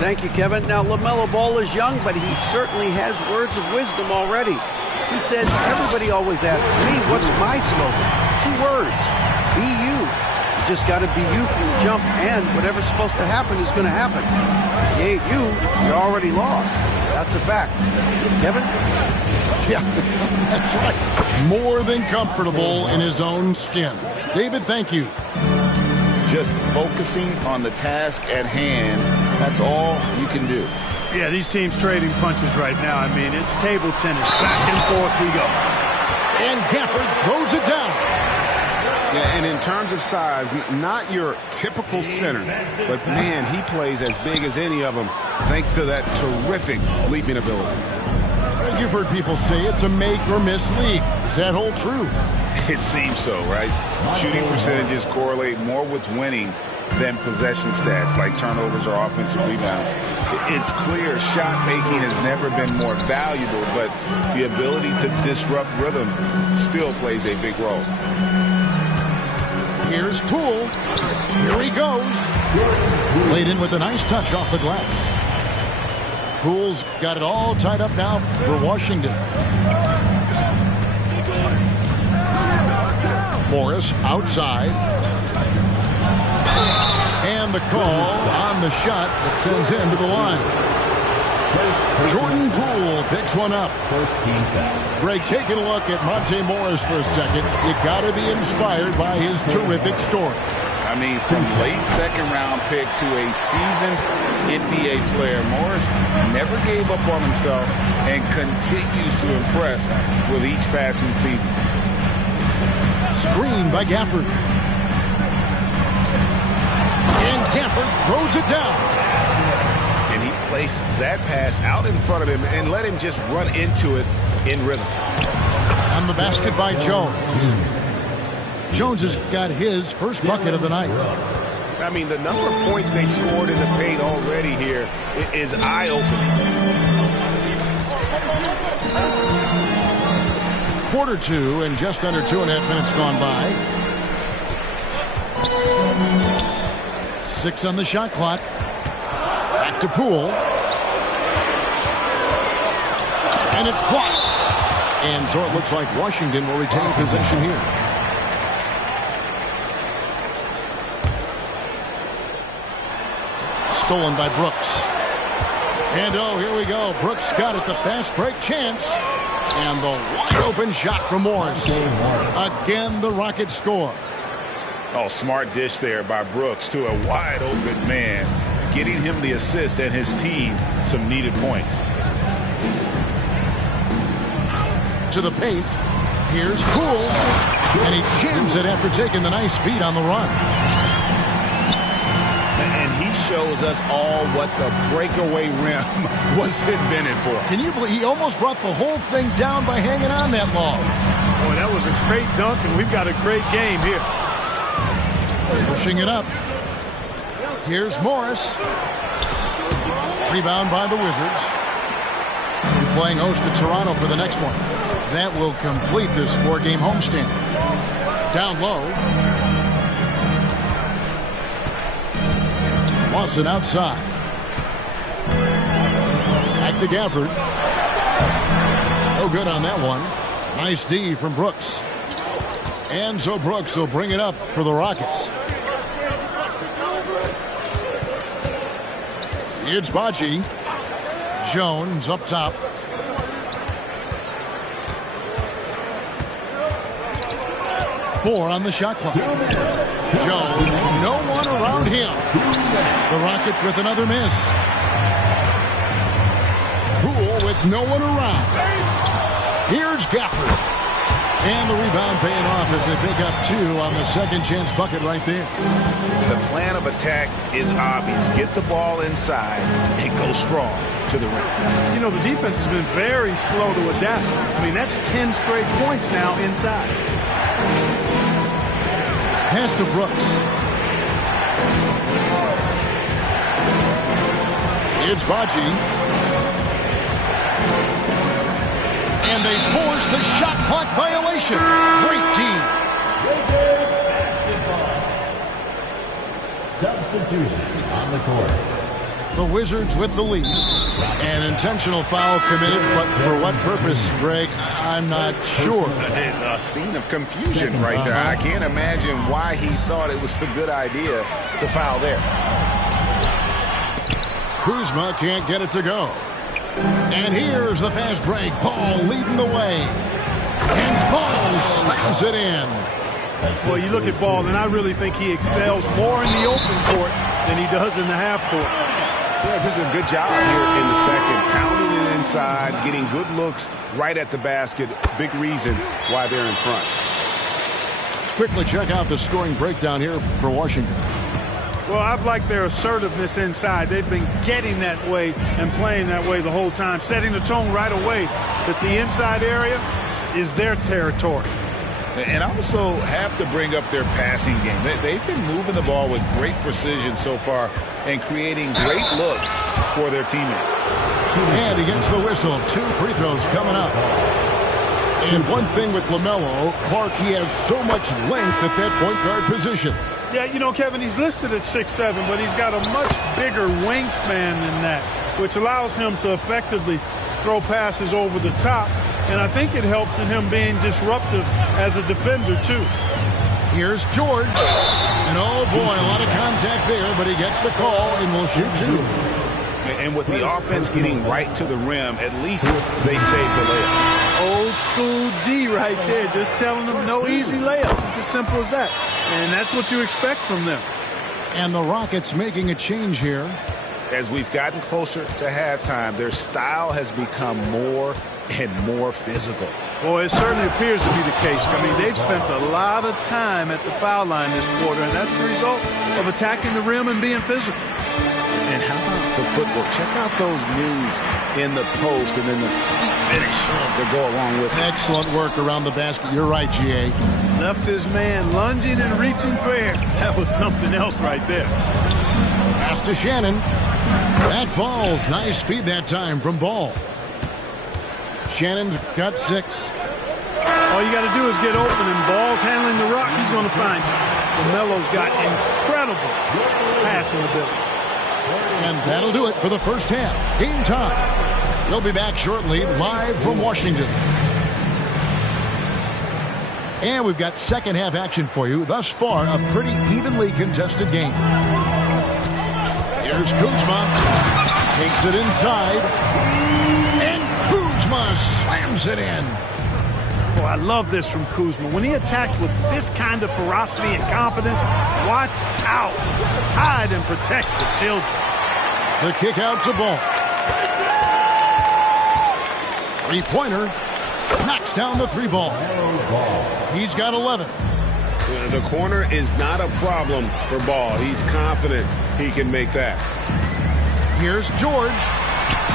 Thank you, Kevin. Now, LaMelo Ball is young, but he certainly has words of wisdom already. He says, everybody always asks me, what's my slogan? 2 words, be you. You just got to be you from the jump, and whatever's supposed to happen is going to happen. If you ain't you, you're already lost. That's a fact. Kevin? Yeah, that's right. More than comfortable in his own skin. David, thank you. Just focusing on the task at hand, that's all you can do. Yeah, these teams trading punches right now. I mean, it's table tennis. Back and forth we go. And Gafford throws it down. Yeah, and in terms of size, not your typical center, but man, he plays as big as any of them thanks to that terrific leaping ability. You've heard people say it's a make or miss league. Does that hold true? It seems so, right? Shooting percentages correlate more with winning than possession stats like turnovers or offensive rebounds. It's clear shot making has never been more valuable, but the ability to disrupt rhythm still plays a big role. Here's Poole. Here he goes. Played in with a nice touch off the glass. Poole's got it all tied up now for Washington. Morris outside. And the call on the shot that sends him to the line. Jordan Poole picks one up. First team foul. Greg, taking a look at Monte Morris for a second. You got to be inspired by his terrific story. I mean, from late second-round pick to a seasoned NBA player, Morris never gave up on himself and continues to impress with each passing season. Screen by Gafford. And Gafford throws it down. And he placed that pass out in front of him and let him just run into it in rhythm. On the basket by Jones. Jones has got his first bucket of the night. I mean, the number of points they've scored in the paint already here is eye-opening. Quarter two and just under 2.5 minutes gone by. 6 on the shot clock. Back to Poole. And it's blocked. And so it looks like Washington will retain possession here. Stolen by Brooks. And oh, here we go. Brooks got it. The fast break chance. And the wide open shot from Morris. Again, the Rockets score. Oh, smart dish there by Brooks to a wide open man, getting him the assist and his team some needed points. To the paint. Here's Poole. And he jams it after taking the nice feed on the run. And he shows us all what the breakaway rim was invented for. Can you believe he almost brought the whole thing down by hanging on that long? Boy, that was a great dunk, and we've got a great game here. Pushing it up. Here's Morris. Rebound by the Wizards. We're playing host to Toronto for the next one. That will complete this 4-game homestand. Down low. Lawson outside. Back to Gafford. No good on that one. Nice D from Brooks. And so Brooks will bring it up for the Rockets. It's Bocci. Jones up top. Four on the shot clock. Jones, no one around him. The Rockets with another miss. Poole with no one around. Here's Gafford. And the rebound paying off as they pick up 2 on the second chance bucket right there. The plan of attack is obvious. Get the ball inside and go strong to the rim. You know, the defense has been very slow to adapt. I mean, that's 10 straight points now inside. Pass to Brooks. It's Bocci. And they force the shot clock violation. Great team. Substitution on the court. The Wizards with the lead. An intentional foul committed, but for what purpose, Greg? I'm not sure. A scene of confusion right there. I can't imagine why he thought it was a good idea to foul there. Kuzma can't get it to go. And here's the fast break. Paul leading the way. And Ball slams it in. Well, you look at Ball, and I really think he excels more in the open court than he does in the half court. Yeah, just a good job here in the second. Pounding it inside, getting good looks right at the basket. Big reason why they're in front. Let's quickly check out the scoring breakdown here for Washington. Well, I've liked their assertiveness inside. They've been getting that way and playing that way the whole time, setting the tone right away that the inside area is their territory. And I also have to bring up their passing game. They've been moving the ball with great precision so far and creating great looks for their teammates. And against the whistle, 2 free throws coming up. And one thing with LaMelo, Clark, he has so much length at that point guard position. Yeah, you know, Kevin, he's listed at 6'7", but he's got a much bigger wingspan than that, which allows him to effectively throw passes over the top. And I think it helps in him being disruptive as a defender, too. Here's George. And oh, boy, a lot of contact there, but he gets the call and will shoot 2. And with the offense getting right to the rim, at least they saved the layup. Old school D right there, just telling them no easy layups. It's as simple as that. And that's what you expect from them. And the Rockets making a change here. As we've gotten closer to halftime, their style has become more and more physical. Boy, it certainly appears to be the case. I mean, they've spent a lot of time at the foul line this quarter, and that's the result of attacking the rim and being physical. And how about the footwork? Check out those moves in the post and then the sweet finish to go along with it. Excellent work around the basket. You're right, G.A. Left his man lunging and reaching for air. That was something else right there. Pass to Shannon. That falls. Nice feed that time from Ball. Shannon's got 6. All you got to do is get open, and Ball's handling the rock. He's going to find you. LaMelo's got incredible passing ability. And that'll do it for the first half. Game time. They'll be back shortly, live from Washington. And we've got second half action for you. Thus far, a pretty evenly contested game. Here's Kuzma. Takes it inside. And Kuzma slams it in. Oh, I love this from Kuzma. When he attacks with this kind of ferocity and confidence, watch out. Hide and protect the children. The kick out to Ball. Three-pointer. Knocks down the 3-ball. He's got 11. The corner is not a problem for Ball. He's confident he can make that. Here's George.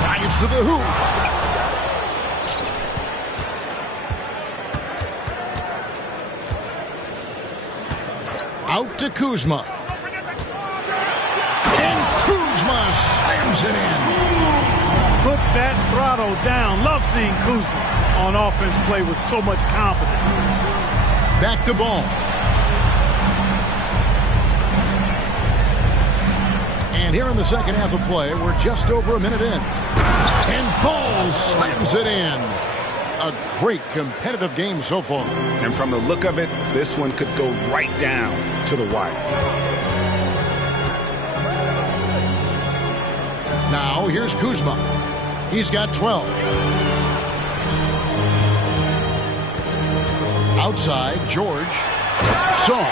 Dives to the hoop. Out to Kuzma. And Kuzma slams it in. Put that throttle down. Love seeing Kuzma on offense play with so much confidence. Back to Ball. And here in the second half of play, we're just over a minute in. And Ball slams it in. A great competitive game so far. And from the look of it, this one could go right down to the wire. Now here's Kuzma. He's got 12. Outside, George. Song.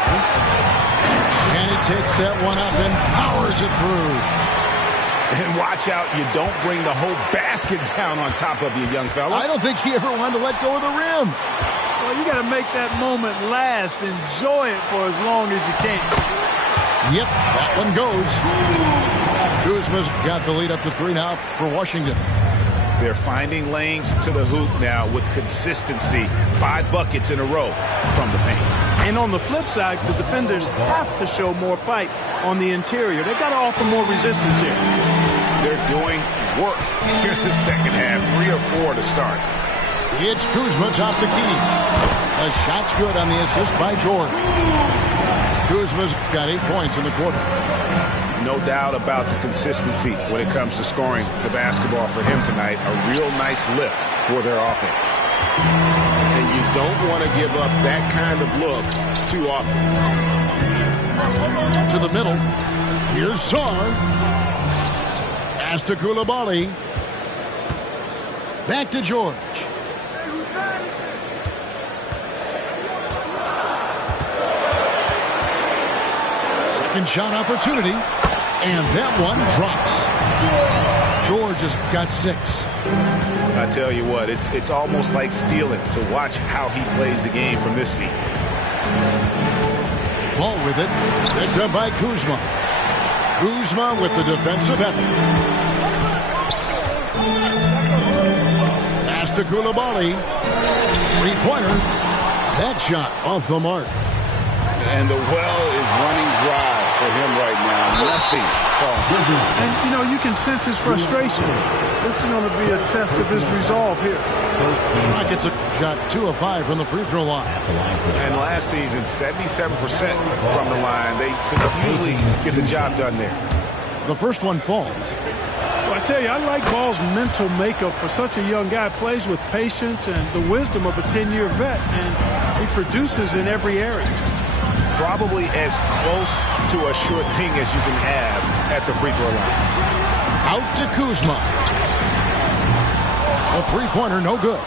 And he takes that one up and powers it through. And watch out, you don't bring the whole basket down on top of you, young fella. I don't think he ever wanted to let go of the rim. Well, you got to make that moment last. Enjoy it for as long as you can. Yep, that one goes. Kuzma's got the lead up to 3 now for Washington. They're finding lanes to the hoop now with consistency. 5 buckets in a row from the paint. And on the flip side, the defenders have to show more fight on the interior. They've got to offer more resistance here. They're doing work here in the second half. 3 or 4 to start. It's Kuzma top the key. The shot's good on the assist by George. Kuzma's got 8 points in the quarter. No doubt about the consistency when it comes to scoring the basketball for him tonight. A real nice lift for their offense. And you don't want to give up that kind of look too often. To the middle. Here's Sarr. Pass to Coulibaly. Back to George. Second shot opportunity. And that one drops. George has got 6. I tell you what, it's almost like stealing to watch how he plays the game from this seat. Ball with it. Picked up by Kuzma. Kuzma with the defensive effort. Pass to Coulibaly. 3-pointer. That shot off the mark. And the well is running dry for him right now. Nothing. And, you know, you can sense his frustration. This is going to be a test of his resolve here. Rockets a shot 2 of 5 from the free throw line. And last season, 77% from the line. They could usually get the job done there. The first one falls. Well, I tell you, I like Ball's mental makeup for such a young guy. Plays with patience and the wisdom of a 10-year vet, and he produces in every area. Probably as close to a sure thing as you can have at the free throw line. Out to Kuzma. A 3-pointer, no good.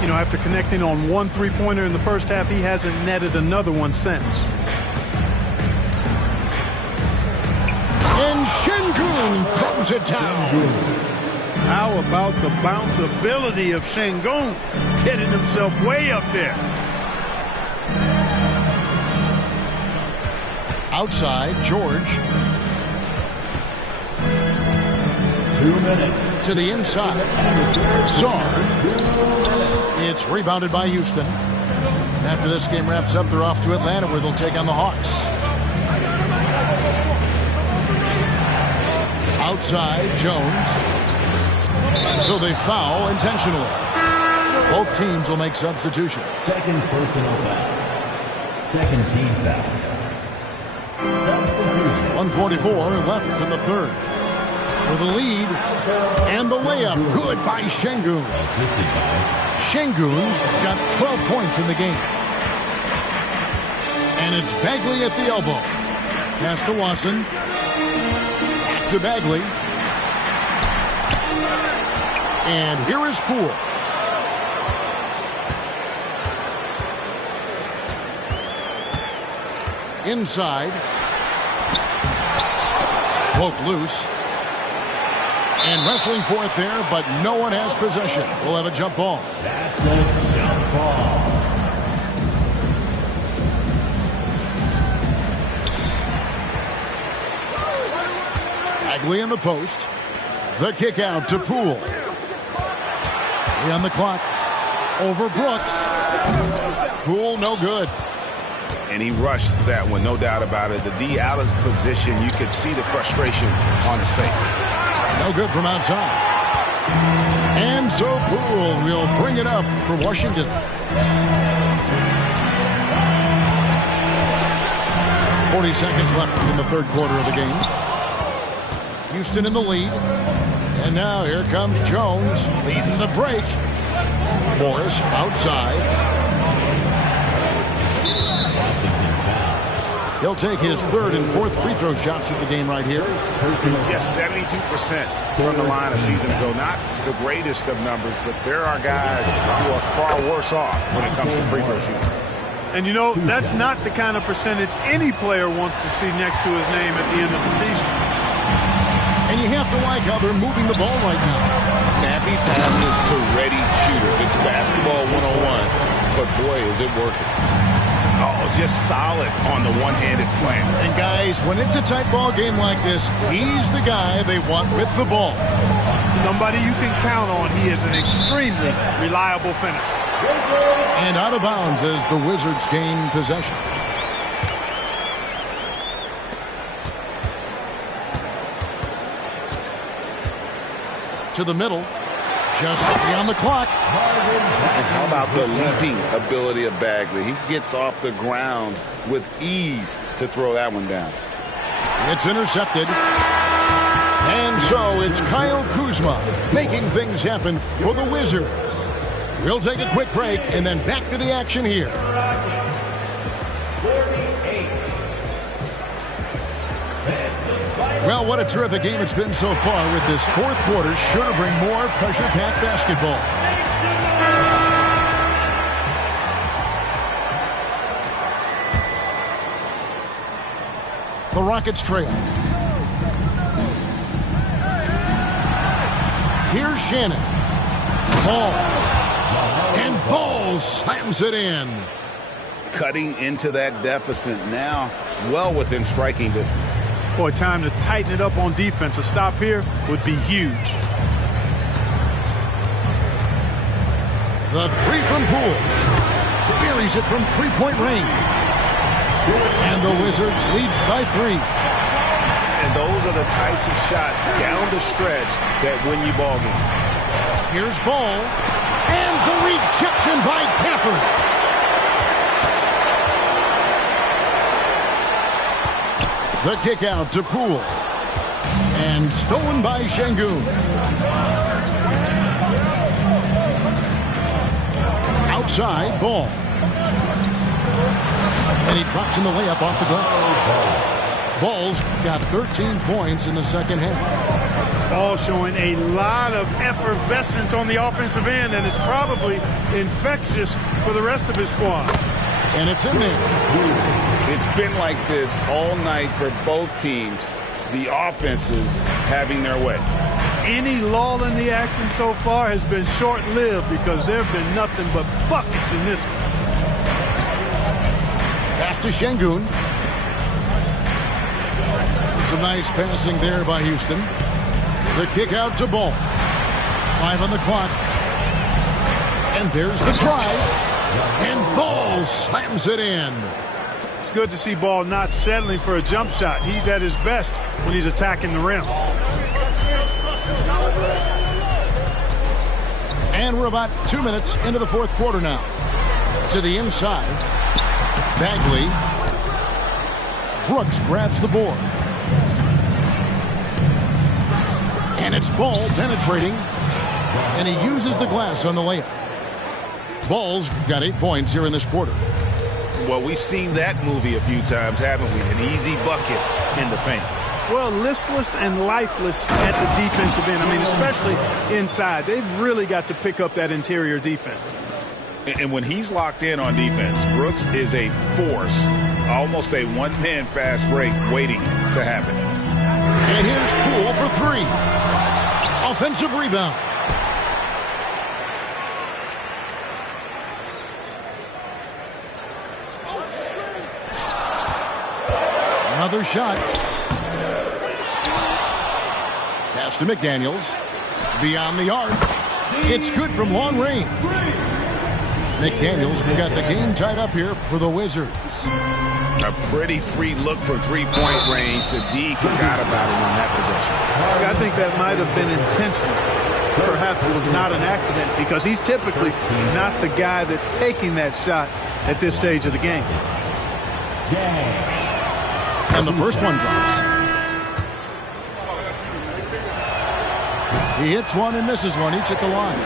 You know, after connecting on 1 3-pointer in the first half, he hasn't netted another one since. And Şengün throws it down. How about the bounceability of Şengün getting himself way up there? Outside, George. 2 minutes. To the inside. Czar. It's rebounded by Houston. After this game wraps up, they're off to Atlanta where they'll take on the Hawks. Outside, Jones. So they foul intentionally. Both teams will make substitutions. Second personal foul. Second team foul. Substitution. 1:44 left in the third. For the lead and the layup. Good by Şengün. Assisted by Şengün's got 12 points in the game. And it's Bagley at the elbow. Pass to Watson. Back to Bagley. And here is Poole. Inside. Poked loose. And wrestling for it there, but no one has possession. We'll have a jump ball. That's a jump ball. Bagley in the post. The kick out to Poole. 3 on the clock. Over Brooks. Poole, no good. And he rushed that one, no doubt about it. The D out of position, you could see the frustration on his face. No good from outside. And so Poole will bring it up for Washington. 40 seconds left in the third quarter of the game. Houston in the lead. And now here comes Jones leading the break. Morris outside. He'll take his third and fourth free throw shots of the game right here. Just 72% from the line a season ago. Not the greatest of numbers, but there are guys who are far worse off when it comes to free throw shooting. And you know, that's not the kind of percentage any player wants to see next to his name at the end of the season. And you have to like how they're moving the ball right now. Snappy passes to ready shooters. It's basketball 101, but boy, is it working. Oh, just solid on the one-handed slam. And guys, when it's a tight ball game like this, he's the guy they want with the ball. Somebody you can count on. He is an extremely reliable finisher. And out of bounds as the Wizards gain possession. To the middle. Just beyond the clock. And how about the leaping ability of Bagley? He gets off the ground with ease to throw that one down. It's intercepted. And so it's Kyle Kuzma making things happen for the Wizards. We'll take a quick break and then back to the action here. Well, what a terrific game it's been so far with this fourth quarter. Sure to bring more pressure-packed basketball. The Rockets trail. Here's Shannon. Ball. And Ball slams it in. Cutting into that deficit now, well within striking distance. Boy, time to tighten it up on defense. A stop here would be huge. The three from Poole. Buries it from three-point range. And the Wizards lead by 3. And those are the types of shots down the stretch that win you ball games. Here's Ball. And the rejection by Gafford. The kick out to Poole. And stolen by Şengün. Outside, Ball. And he drops in the layup off the glass. Ball's got 13 points in the second half. Ball showing a lot of effervescence on the offensive end, and it's probably infectious for the rest of his squad. And it's in there. It's been like this all night for both teams. The offenses having their way. Any lull in the action so far has been short-lived because there have been nothing but buckets in this one. Pass to Şengün. Some nice passing there by Houston. The kick out to Ball. 5 on the clock. And there's the drive. And Ball slams it in. It's good to see Ball not settling for a jump shot. He's at his best when he's attacking the rim. And we're about 2 minutes into the fourth quarter now. To the inside. Bagley. Brooks grabs the board. And it's Ball penetrating. And he uses the glass on the layup. Ball's got 8 points here in this quarter. Well, we've seen that movie a few times, haven't we? An easy bucket in the paint. Well, listless and lifeless at the defensive end. I mean, especially inside. They've really got to pick up that interior defense. And when he's locked in on defense, Brooks is a force, almost a one-man fast break waiting to happen. And here's Poole for 3. Offensive rebound. Another shot. Pass to McDaniels. Beyond the arc. It's good from long range. McDaniels got the game tied up here for the Wizards. A pretty free look from three-point range. The D forgot about him on that possession. I think that might have been intentional. Perhaps it was not an accident because he's typically not the guy that's taking that shot at this stage of the game. And the first one drops. He hits one and misses one, each at the line.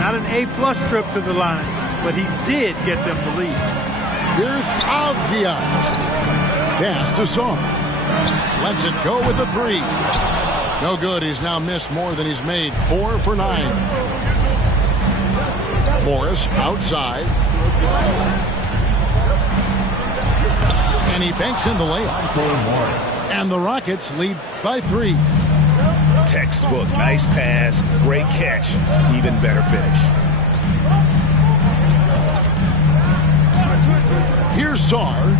Not an A-plus trip to the line, but he did get them the lead. Here's Avdia. Pass to Song. Lets it go with a 3. No good. He's now missed more than he's made. 4 for 9. Morris outside. And he banks in the layup. And the Rockets lead by 3. Textbook. Nice pass. Great catch. Even better finish. Here's Sarr.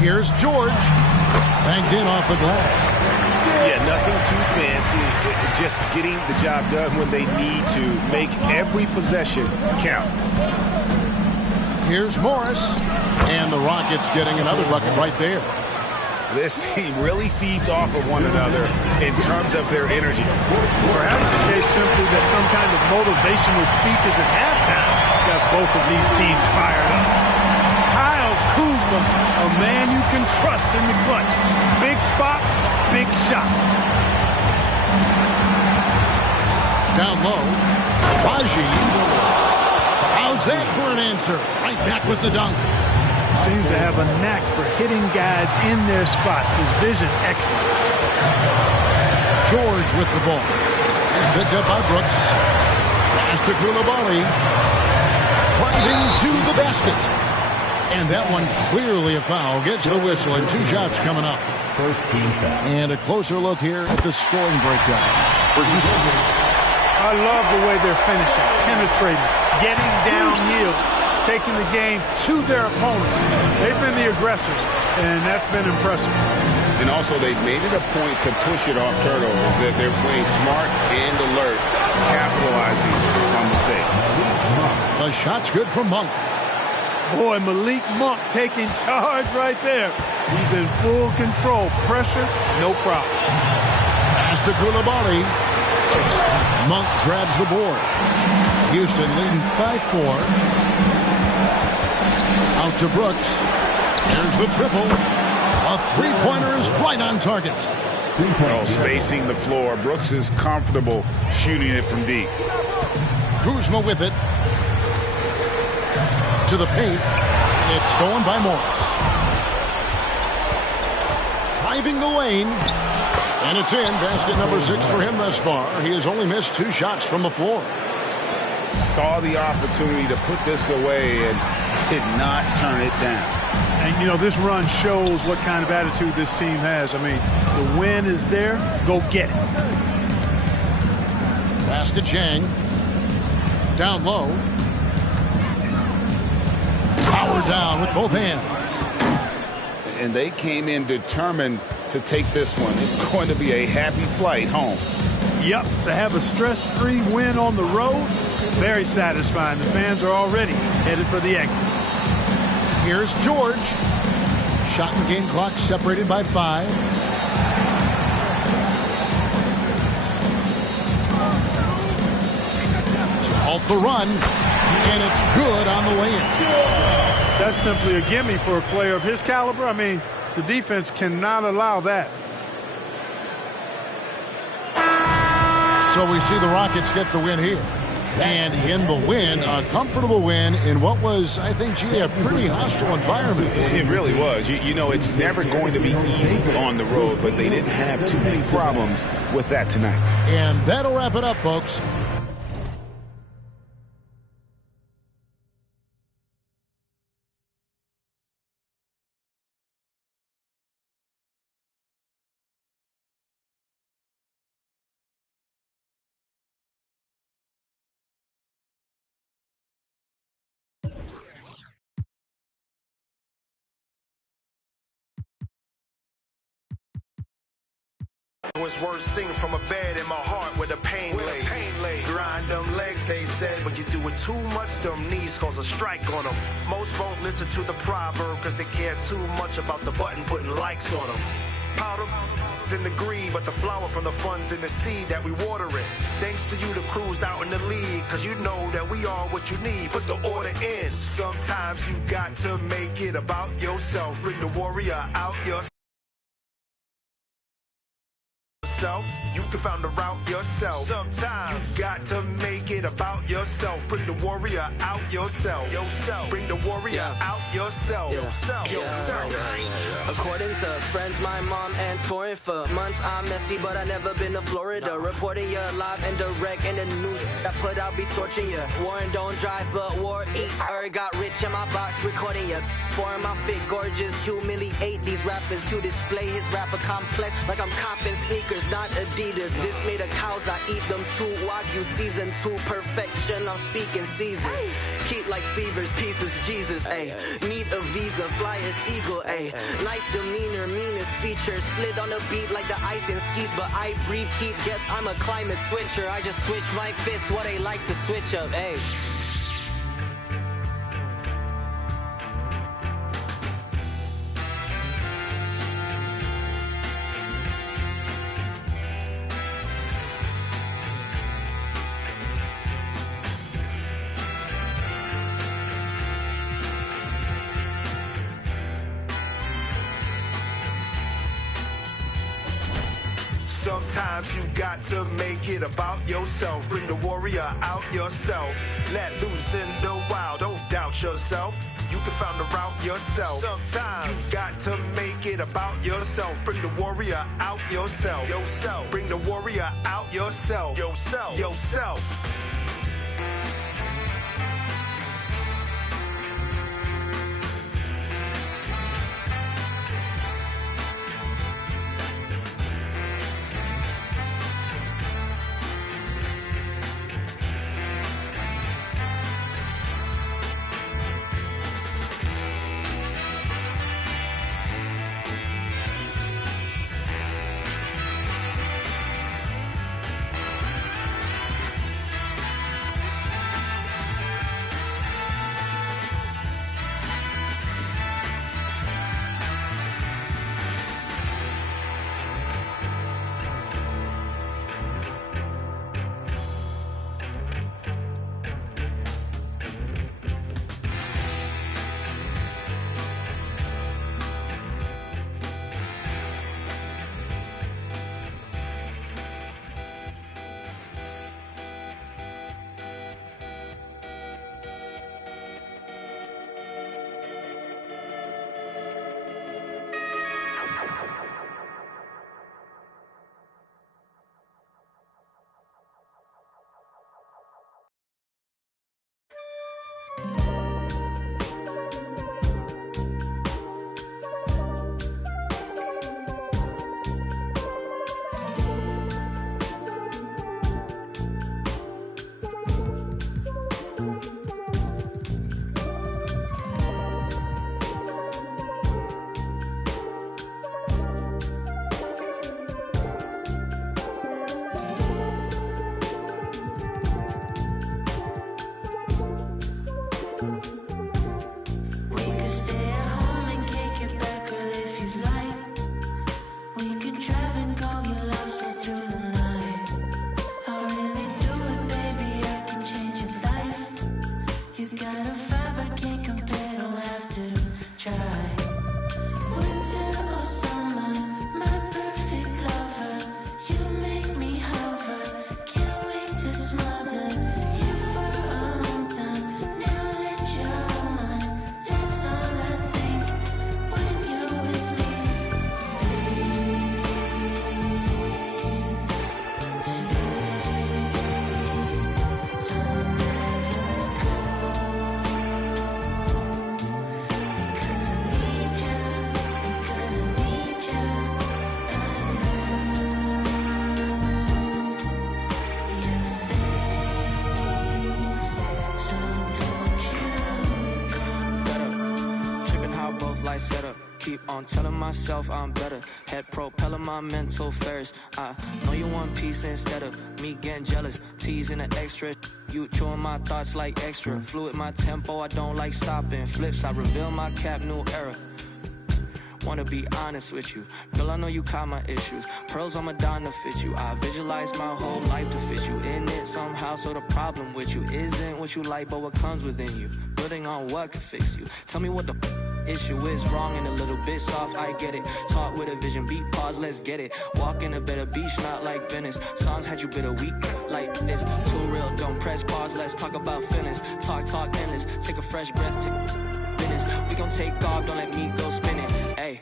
Here's George. Banked in off the glass. Yeah, nothing too fancy. Just getting the job done when they need to. Make every possession count. Here's Morris. And the Rockets getting another bucket right there. This team really feeds off of one another in terms of their energy. Perhaps the case simply that some kind of motivational speeches at halftime got both of these teams fired up. Kyle Kuzma, a man you can trust in the clutch. Big spots, big shots. Down low, Raji. How's that for an answer? Right back with the dunk. Seems to have a knack for hitting guys in their spots. His vision excellent. George with the ball. He's picked up by Brooks. Pass to Coulibaly. Driving to the basket. And that one clearly a foul. Gets the whistle and 2 shots coming up. First team foul. And a closer look here at the scoring breakdown for Houston. I love the way they're finishing, penetrating, getting downhill, taking the game to their opponents. They've been the aggressors, and that's been impressive. And also, they've made it a point to push it off turnovers, that they're playing smart and alert, capitalizing on mistakes. A shot's good from Monk. Boy, Malik Monk taking charge right there. He's in full control. Pressure, no problem. Pass to Coulibaly. Monk grabs the board. Houston leading by 4. Out to Brooks. There's the triple. A 3-pointer is right on target. Oh, spacing the floor. Brooks is comfortable shooting it from deep. Kuzma with it. To the paint. It's stolen by Morris. Driving the lane. And it's in. Basket number 6 for him thus far. He has only missed 2 shots from the floor. Saw the opportunity to put this away and did not turn it down. And, you know, this run shows what kind of attitude this team has. I mean, the win is there. Go get it. Pass to Chang. Down low. Power down with both hands. And they came in determined to take this one. It's going to be a happy flight home. Yep, to have a stress-free win on the road, very satisfying. The fans are already headed for the exit. Here's George. Shot and game clock separated by 5. To halt the run, and it's good on the way in. That's simply a gimme for a player of his caliber. I mean, the defense cannot allow that. So we see the Rockets get the win here. And in the win, a comfortable win in what was, I think, G, a pretty hostile environment. It really was. You know, it's never going to be easy on the road, but they didn't have too many problems with that tonight. And that'll wrap it up, folks. Was worth singing from a bed in my heart where the pain lay. Grind them legs, they said, but you do it too much, them knees cause a strike on them. Most won't listen to the proverb cause they care too much about the button putting likes on them. Powder in the green, but the flower from the funds in the seed that we water it. Thanks to you, the crew's out in the league, cause you know that we are what you need. Put the order in. Sometimes you got to make it about yourself. Bring the warrior out yourself. You can find the route yourself. Sometimes you got to make it about yourself. Bring the warrior out yourself. Bring the warrior out yourself. According to friends, my mom and touring for months. I'm messy, but I never been to Florida. Reporting you live and direct in the news. I put out be torching you. Warren don't drive, but war eat. Got rich in my box, recording you. For my fit, gorgeous, humiliate these rappers. You display his rapper complex like I'm copping sneakers, not Adidas. This made of cows, I eat them too. Wagyu season 2, perfection, I'm speaking season. Heat like fevers, pieces, Jesus, ayy. Need a visa, fly as eagle, ayy. Nice demeanor, meanest features. Slid on the beat like the ice and skis, but I breathe heat, guess I'm a climate switcher. I just switch my fists, what they like to switch up, ayy. Sometimes you got to make it about yourself. Bring the warrior out yourself. Let loose in the wild, don't doubt yourself. You can find the route yourself. Sometimes you got to make it about yourself. Bring the warrior out yourself. Bring the warrior out yourself. Yourself. keep on telling myself I'm better. Head propelling my mental affairs. I know you want peace instead of me getting jealous. Teasing the extra. You chewing my thoughts like extra. Fluid my tempo, I don't like stopping. Flips, I reveal my cap, new era. Wanna be honest with you, girl, I know you caught my issues. Pearls on my dime to fit you. I visualize my whole life to fit you in it somehow. So the problem with you isn't what you like, but what comes within you. Building on what can fix you. Tell me what the issue is. Wrong and a little bit soft, I get it. Talk with a vision, beat pause, let's get it. Walk in a better beach, not like Venice. Songs had you bitter weak like this. Too real, don't press pause, let's talk about feelings. Talk endless, take a fresh breath, take business. We gon' take off, don't let me go spinning. Hey.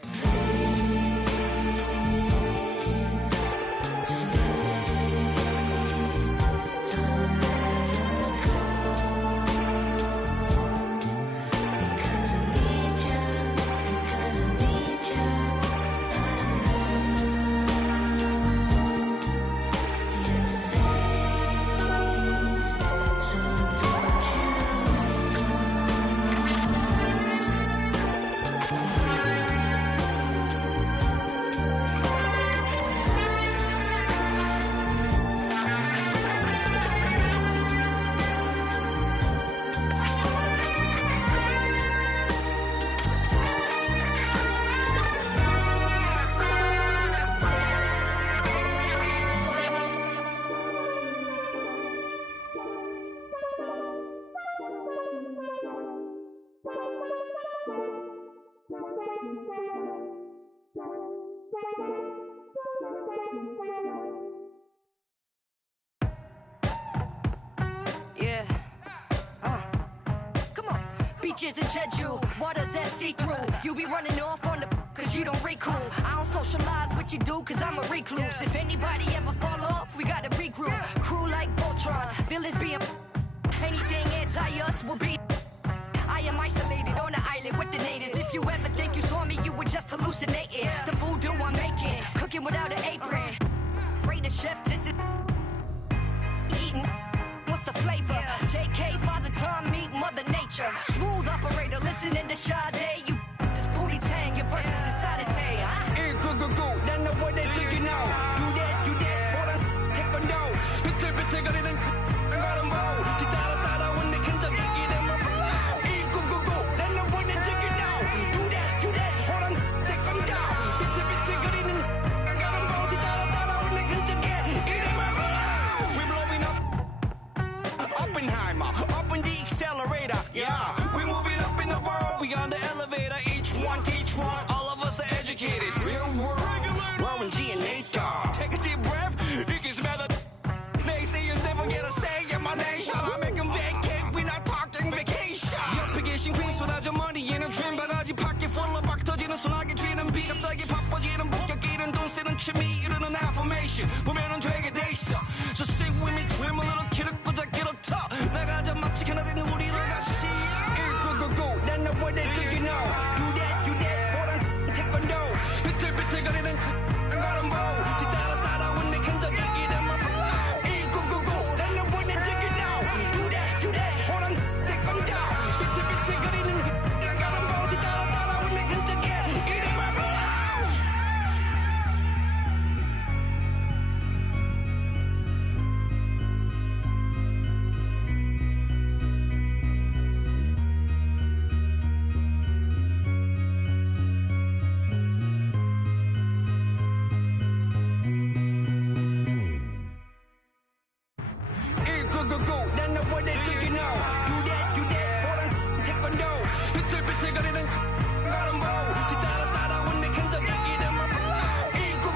Beaches in Jeju, waters that see through. You be running off on the cause you don't recruit. I don't socialize what you do cause I'm a recluse. If anybody ever fall off, we gotta regroup. Crew like Voltron, villains being anything anti-us will be. I am isolated on an island with the natives. If you ever think you saw me, you were just hallucinating. The voodoo I'm making, cooking without an apron. Rate the chef, this is eating. What's the flavor? JK, Father Time, meet Mother Nature. Smooth operator, listening to Sade. You just booty tang, your verses is Saturday. go. Then know what they think you know. Do that, hold on, take a note. 비틀비틀거리는 가는 보. 뒤따라 when they can talk, get them up alive. Go. Then know what they think you know. Do that, hold on, take them down. 비틀비틀거리는 가는 보. 뒤따라 when they can talk, get them up alive. We blowing up. Oppenheimer, up in the accelerator. Yeah, we moving up in the world. We on the elevator. Each one teach one. All of us are educated. Real world. Warren G and Nate Dogg. Take a deep breath. You can smell the naysayers never get a say in my nation. I make them vacate. We not talking vacation. 옆에 계신 queen 쏟아져 머리에는 dream 바가지 pocket full of 박 터지는 소나기 튀는 비 갑자기 바빠지는 본격끼는 돈 쓰는 취미 이르는 affirmation 보면은 되게 돼 있어. Just sing with me dream a little kid 꽂아 get a top 나가자 마치 하나 된 우리를 같이 go. Then know what they think you know. Do that, hold on, take a note. 비틀비틀거리는 가는 보. 뒤따라 when they can talk, get them up alive. Go. Then know what they think you know. Do that, hold on, take them down. 비틀비틀거리는 가는 보. 뒤따라 when they can talk, get them up alive. Go. Then know what they think you know. Do that, hold on, take a note. 비틀비틀거리는 가는 보. 뒤따라 when they can talk, get them up alive. Go.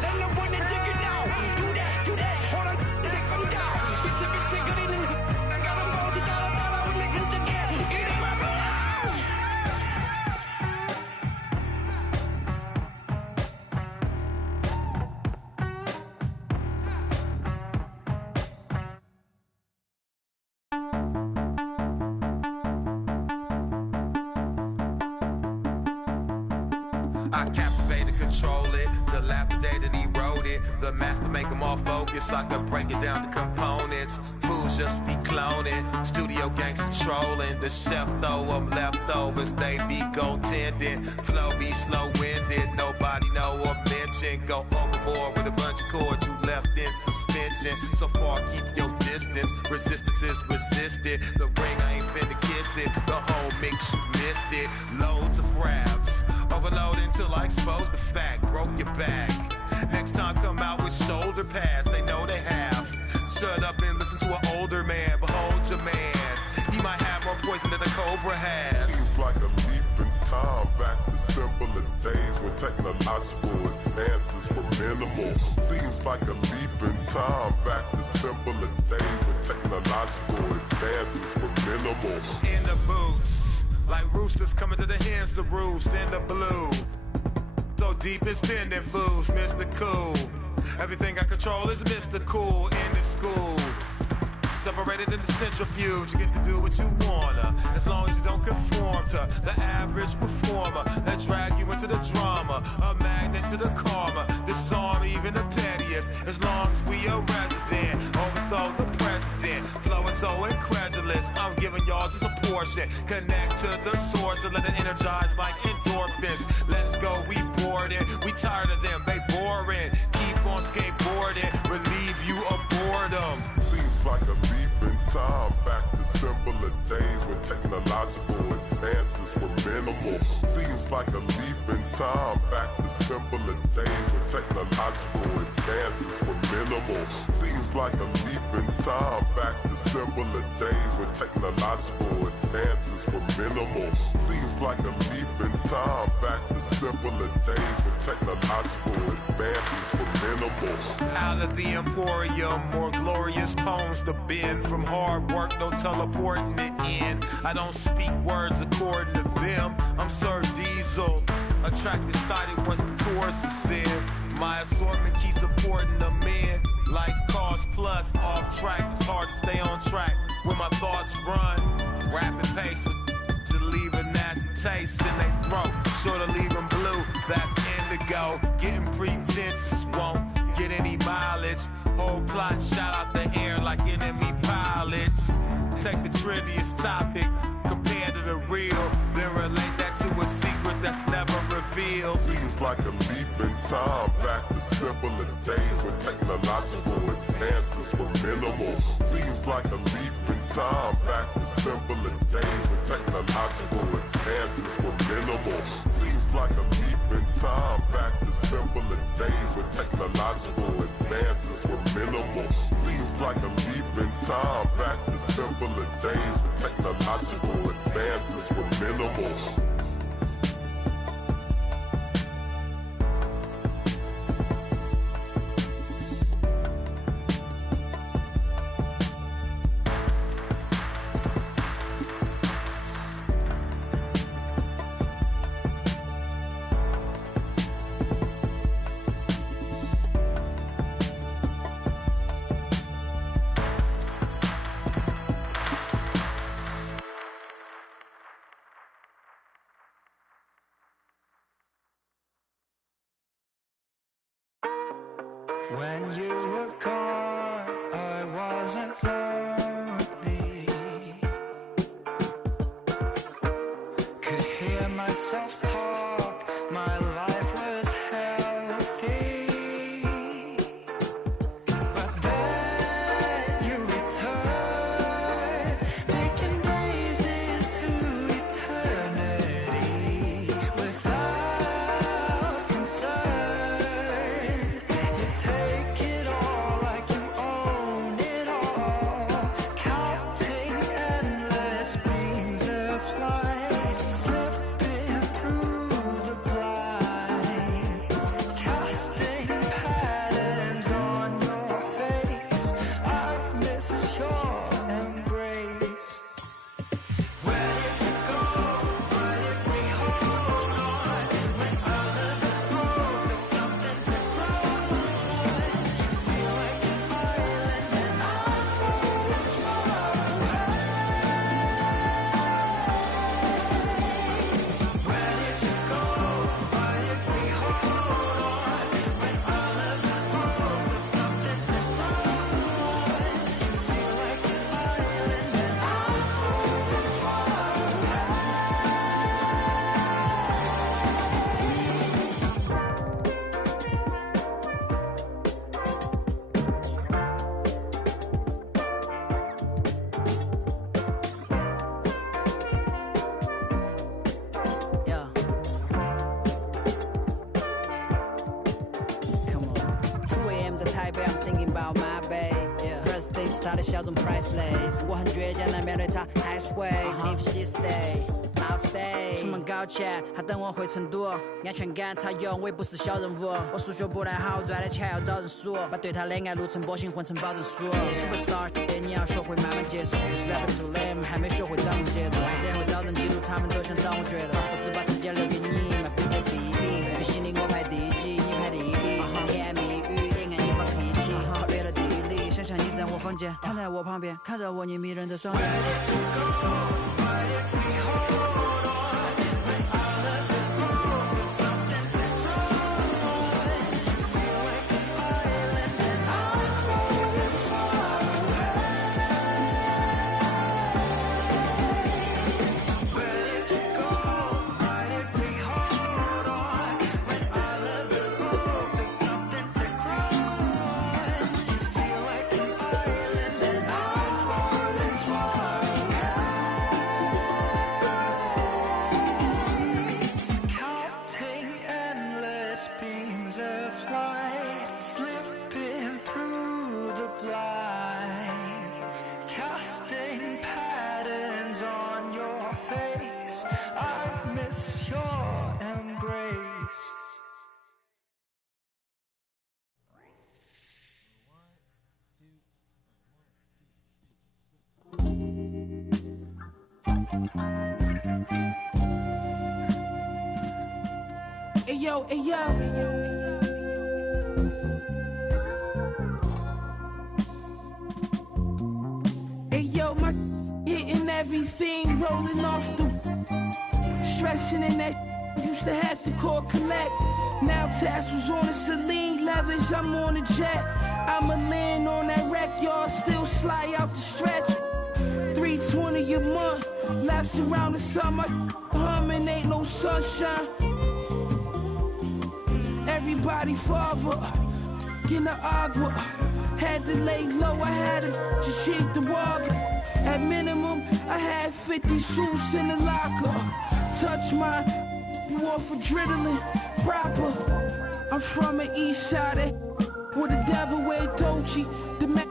Then know what they think you know. Do that, hold on, take them down. 비틀비틀거리는 가는 보. 뒤따라 when they can talk, get them up alive. I captivated, control it, dilapidated, erode it. The master make them all focus, I could break it down to components. Food fools just be cloning. Studio gangster trolling. The chef throw them leftovers, they be goaltending. Flow be slow-winded, nobody know or mention. Go overboard with a bunch of cords you left in suspension. So far, keep your distance. Resistance is resisted. The ring, I ain't finna kiss it. The whole mix, you missed it. Loads of raps. Overload until I expose the fact. Broke your back. Next time, come out with shoulder pads. They know they have. Shut up and listen to an older man. Behold your man. He might have more poison than a cobra has. Seems like a leap in time back to simpler days when technological advances were minimal. Seems like a leap in time back to simpler days when technological advances were minimal. In the boots, like roosters coming to the hens to roost in the blue. So deep it's bending fools, Mr. Cool. Everything I control is Mr. Cool in the school. Separated in the centrifuge, you get to do what you wanna, as long as you don't conform to the average performer that drag you into the drama, a magnet to the karma, disarm even the pettiest, as long as we a resident, overthrow the president, flow is so incredulous, I'm giving y'all just a portion, connect to the source and let it energize like endorphins, let's go, we bored it, we tired of them, they boring, keep on skateboarding, relieve you of boredom. Seems like a leap in time back to simpler days when technological advances were minimal. Seems like a leap in time back to simpler days when technological advances were minimal. Seems like a leap in time back to simpler days when technological advances were minimal. Seems like a leap in time back to simpler days when technological advances were minimal. Out of the emporium, more glorious poems to bend. From hard work, no teleporting it in. I don't speak words according to them. I'm Sir Diesel, attracted sighted once the tourist is in. My assortment keeps supporting the men. Like Cars Plus, off track, it's hard to stay on track when my thoughts run. Rapid pace to leave a nasty taste in their throat. Sure to leave them blue, that's indigo. Getting pretentious won't get any mileage. Whole plot shot out the air like enemy pilots. Take the trivia topic, compare to the real, then relate that to a secret that's never revealed. Seems like a leap in time back to simpler days when technological advances were minimal. Seems like a leap in time back to simpler days when technological advances were minimal. Seems like a leap in time back to simpler days when technological advances were minimal. Seems like a leap in time back to simpler days when technological advances were minimal. When you were gone, I wasn't lonely. Could hear myself talk, my life was healthy. But then you returned, making days into eternity without concern. Take it all like you own it all. 在台北 I'm thinking about my babe First dates 她的笑容 priceless 我很倔强的面对她还是会 If she stay I'll stay 出门搞钱她等我回成都安全感她有我也不是小人物我数学不太好赚的钱要找人数把对她的爱路程波形混成保证书 Superstar 你要学会慢慢接受不是 rapper too lame 还没学会掌控节奏这样会找人记录他们都想找我觉得我只把时间留给你那并非比例你心里我排第几你排第一甜蜜语恋爱你放屁气超越了地理想象你在我房间躺在我旁边看着我你迷人的双眼 Ayo, ayo. Ayo, my hitting everything, rolling off the stressing in that used to have to call collect. Now tassels on the Celine leathers, I'm on a jet. I'ma land on that wreck, y'all still slide out the stretch. 320 a month, laps around the summer, humming ain't no sunshine. Everybody father, in the agua. Had to lay low, I had to just shake the water. At minimum, I had 50 suits in the locker. Touch my war for adrenaline, proper. I'm from the east side, with the devil wear Dolce. The man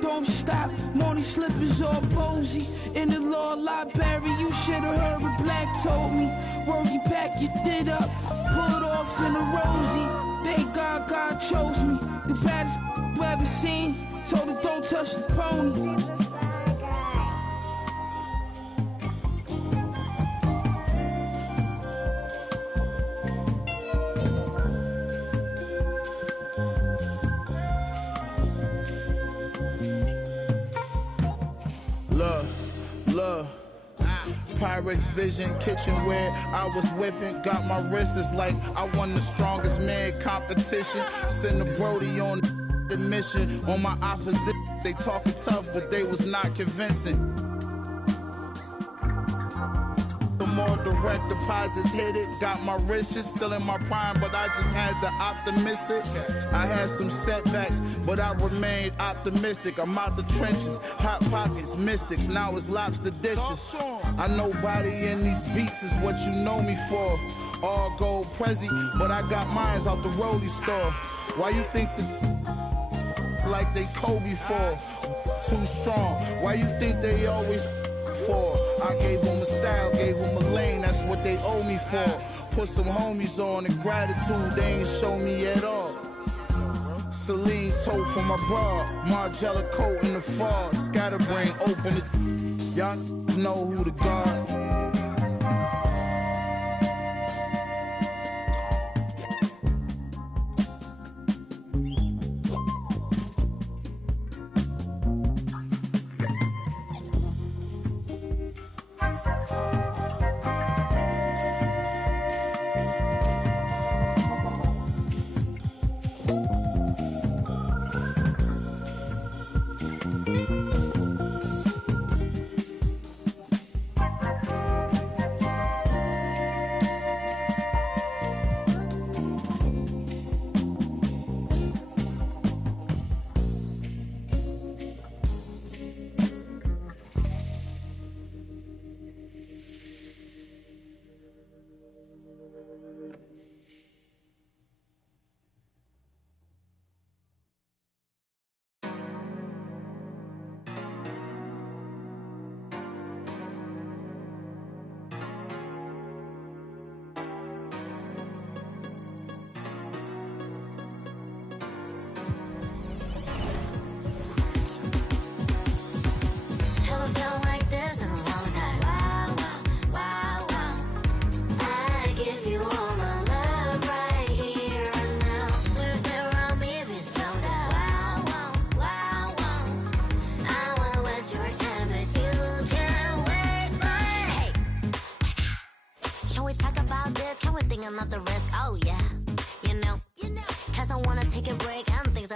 don't stop, morning slippers all posy. In the law library, you should've heard what Black told me. Word you pack your shit up, pull it off in a rosy. Thank God God chose me, the baddest you ever seen. Told her don't touch the pony. Look, Pyrex Vision, kitchenware, I was whipping, got my wrists like I won the strongest man competition. Send the Brody on the mission, on my opposition. They talking tough, but they was not convincing. The more direct deposits hit it, got my riches still in my prime, but I just had to optimistic. I had some setbacks, but I remained optimistic. I'm out the trenches, hot pockets, mystics, now it's lobster dishes. I know body in these beats is what you know me for. All gold Prezi, but I got mines out the Rollie store. Why you think the like they Kobe for? Too strong. Why you think they always for? I gave them a style, gave them a lane, that's what they owe me for. Put some homies on and gratitude they ain't show me at all. Celine tote for my bra, Margiela coat in the fall. Scatterbrain open it, y'all know who the guard.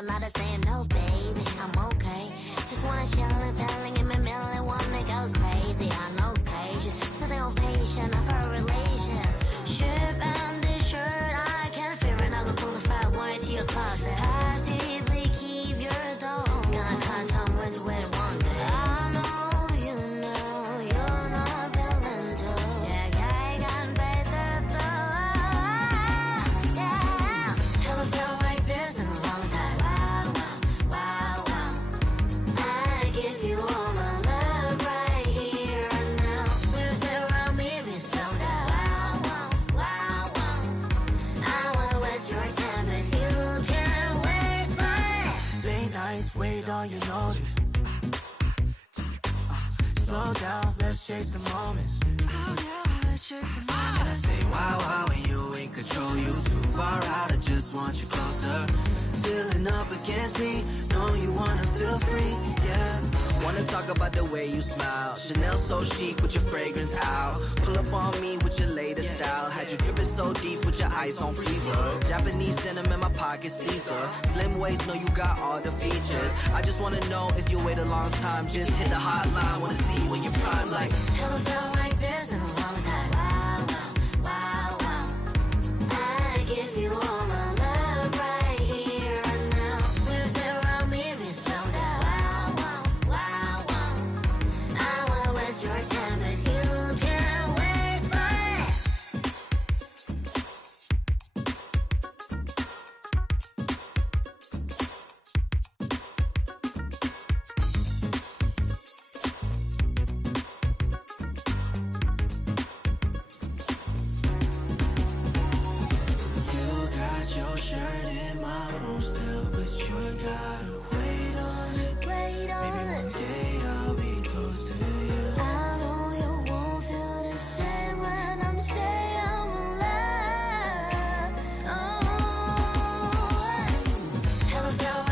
I'm not saying no, baby, I'm okay. Just wanna chill and feeling in my middle, one that goes crazy on occasion. Sitting on patient of a relation. Ship and this shirt, I can't fear it. I go pull the fat white to your closet. Passively keep your dome. Gonna cut somewhere to where it one day. I know you know you're not feeling too. Yeah, I got faith of the yeah. Haven't felt like this in a long time. Wow, wow, wow, wow. I give you all my love right here and now. We're still around me, we slow down. Wow, wow, wow, wow. I wanna waste your time, but you can't waste mine. Late nights, wait on you notice. Slow down, let's chase the moments. Slow down, let's chase the moments. And I say, wow, wow, when you in control, you too far out, I just want you closer. Feeling up against me, know you wanna feel free, yeah. Wanna talk about the way you smile. Chanel so chic with your fragrance out. Pull up on me with your latest style. Had you dripping so deep with your ice on freezer. Japanese denim in my pocket, Caesar. Slim waist, know you got all the features. I just wanna know if you wait a long time. Just hit the hotline, wanna see when you're prime like. Haven't felt like this in a long time. Wow, wow, wow, wow. I give you all my love right here and now. We're still around me, we slow down. Wow, wow, wow, wow. I wanna waste your time, but you can't waste mine. You got your shirt in my room still, but you ain't gotta wait on it. Wait on Maybe it. one day I'll be close to you. I know you won't feel the same when I'm saying I'm alive. Oh, haven't felt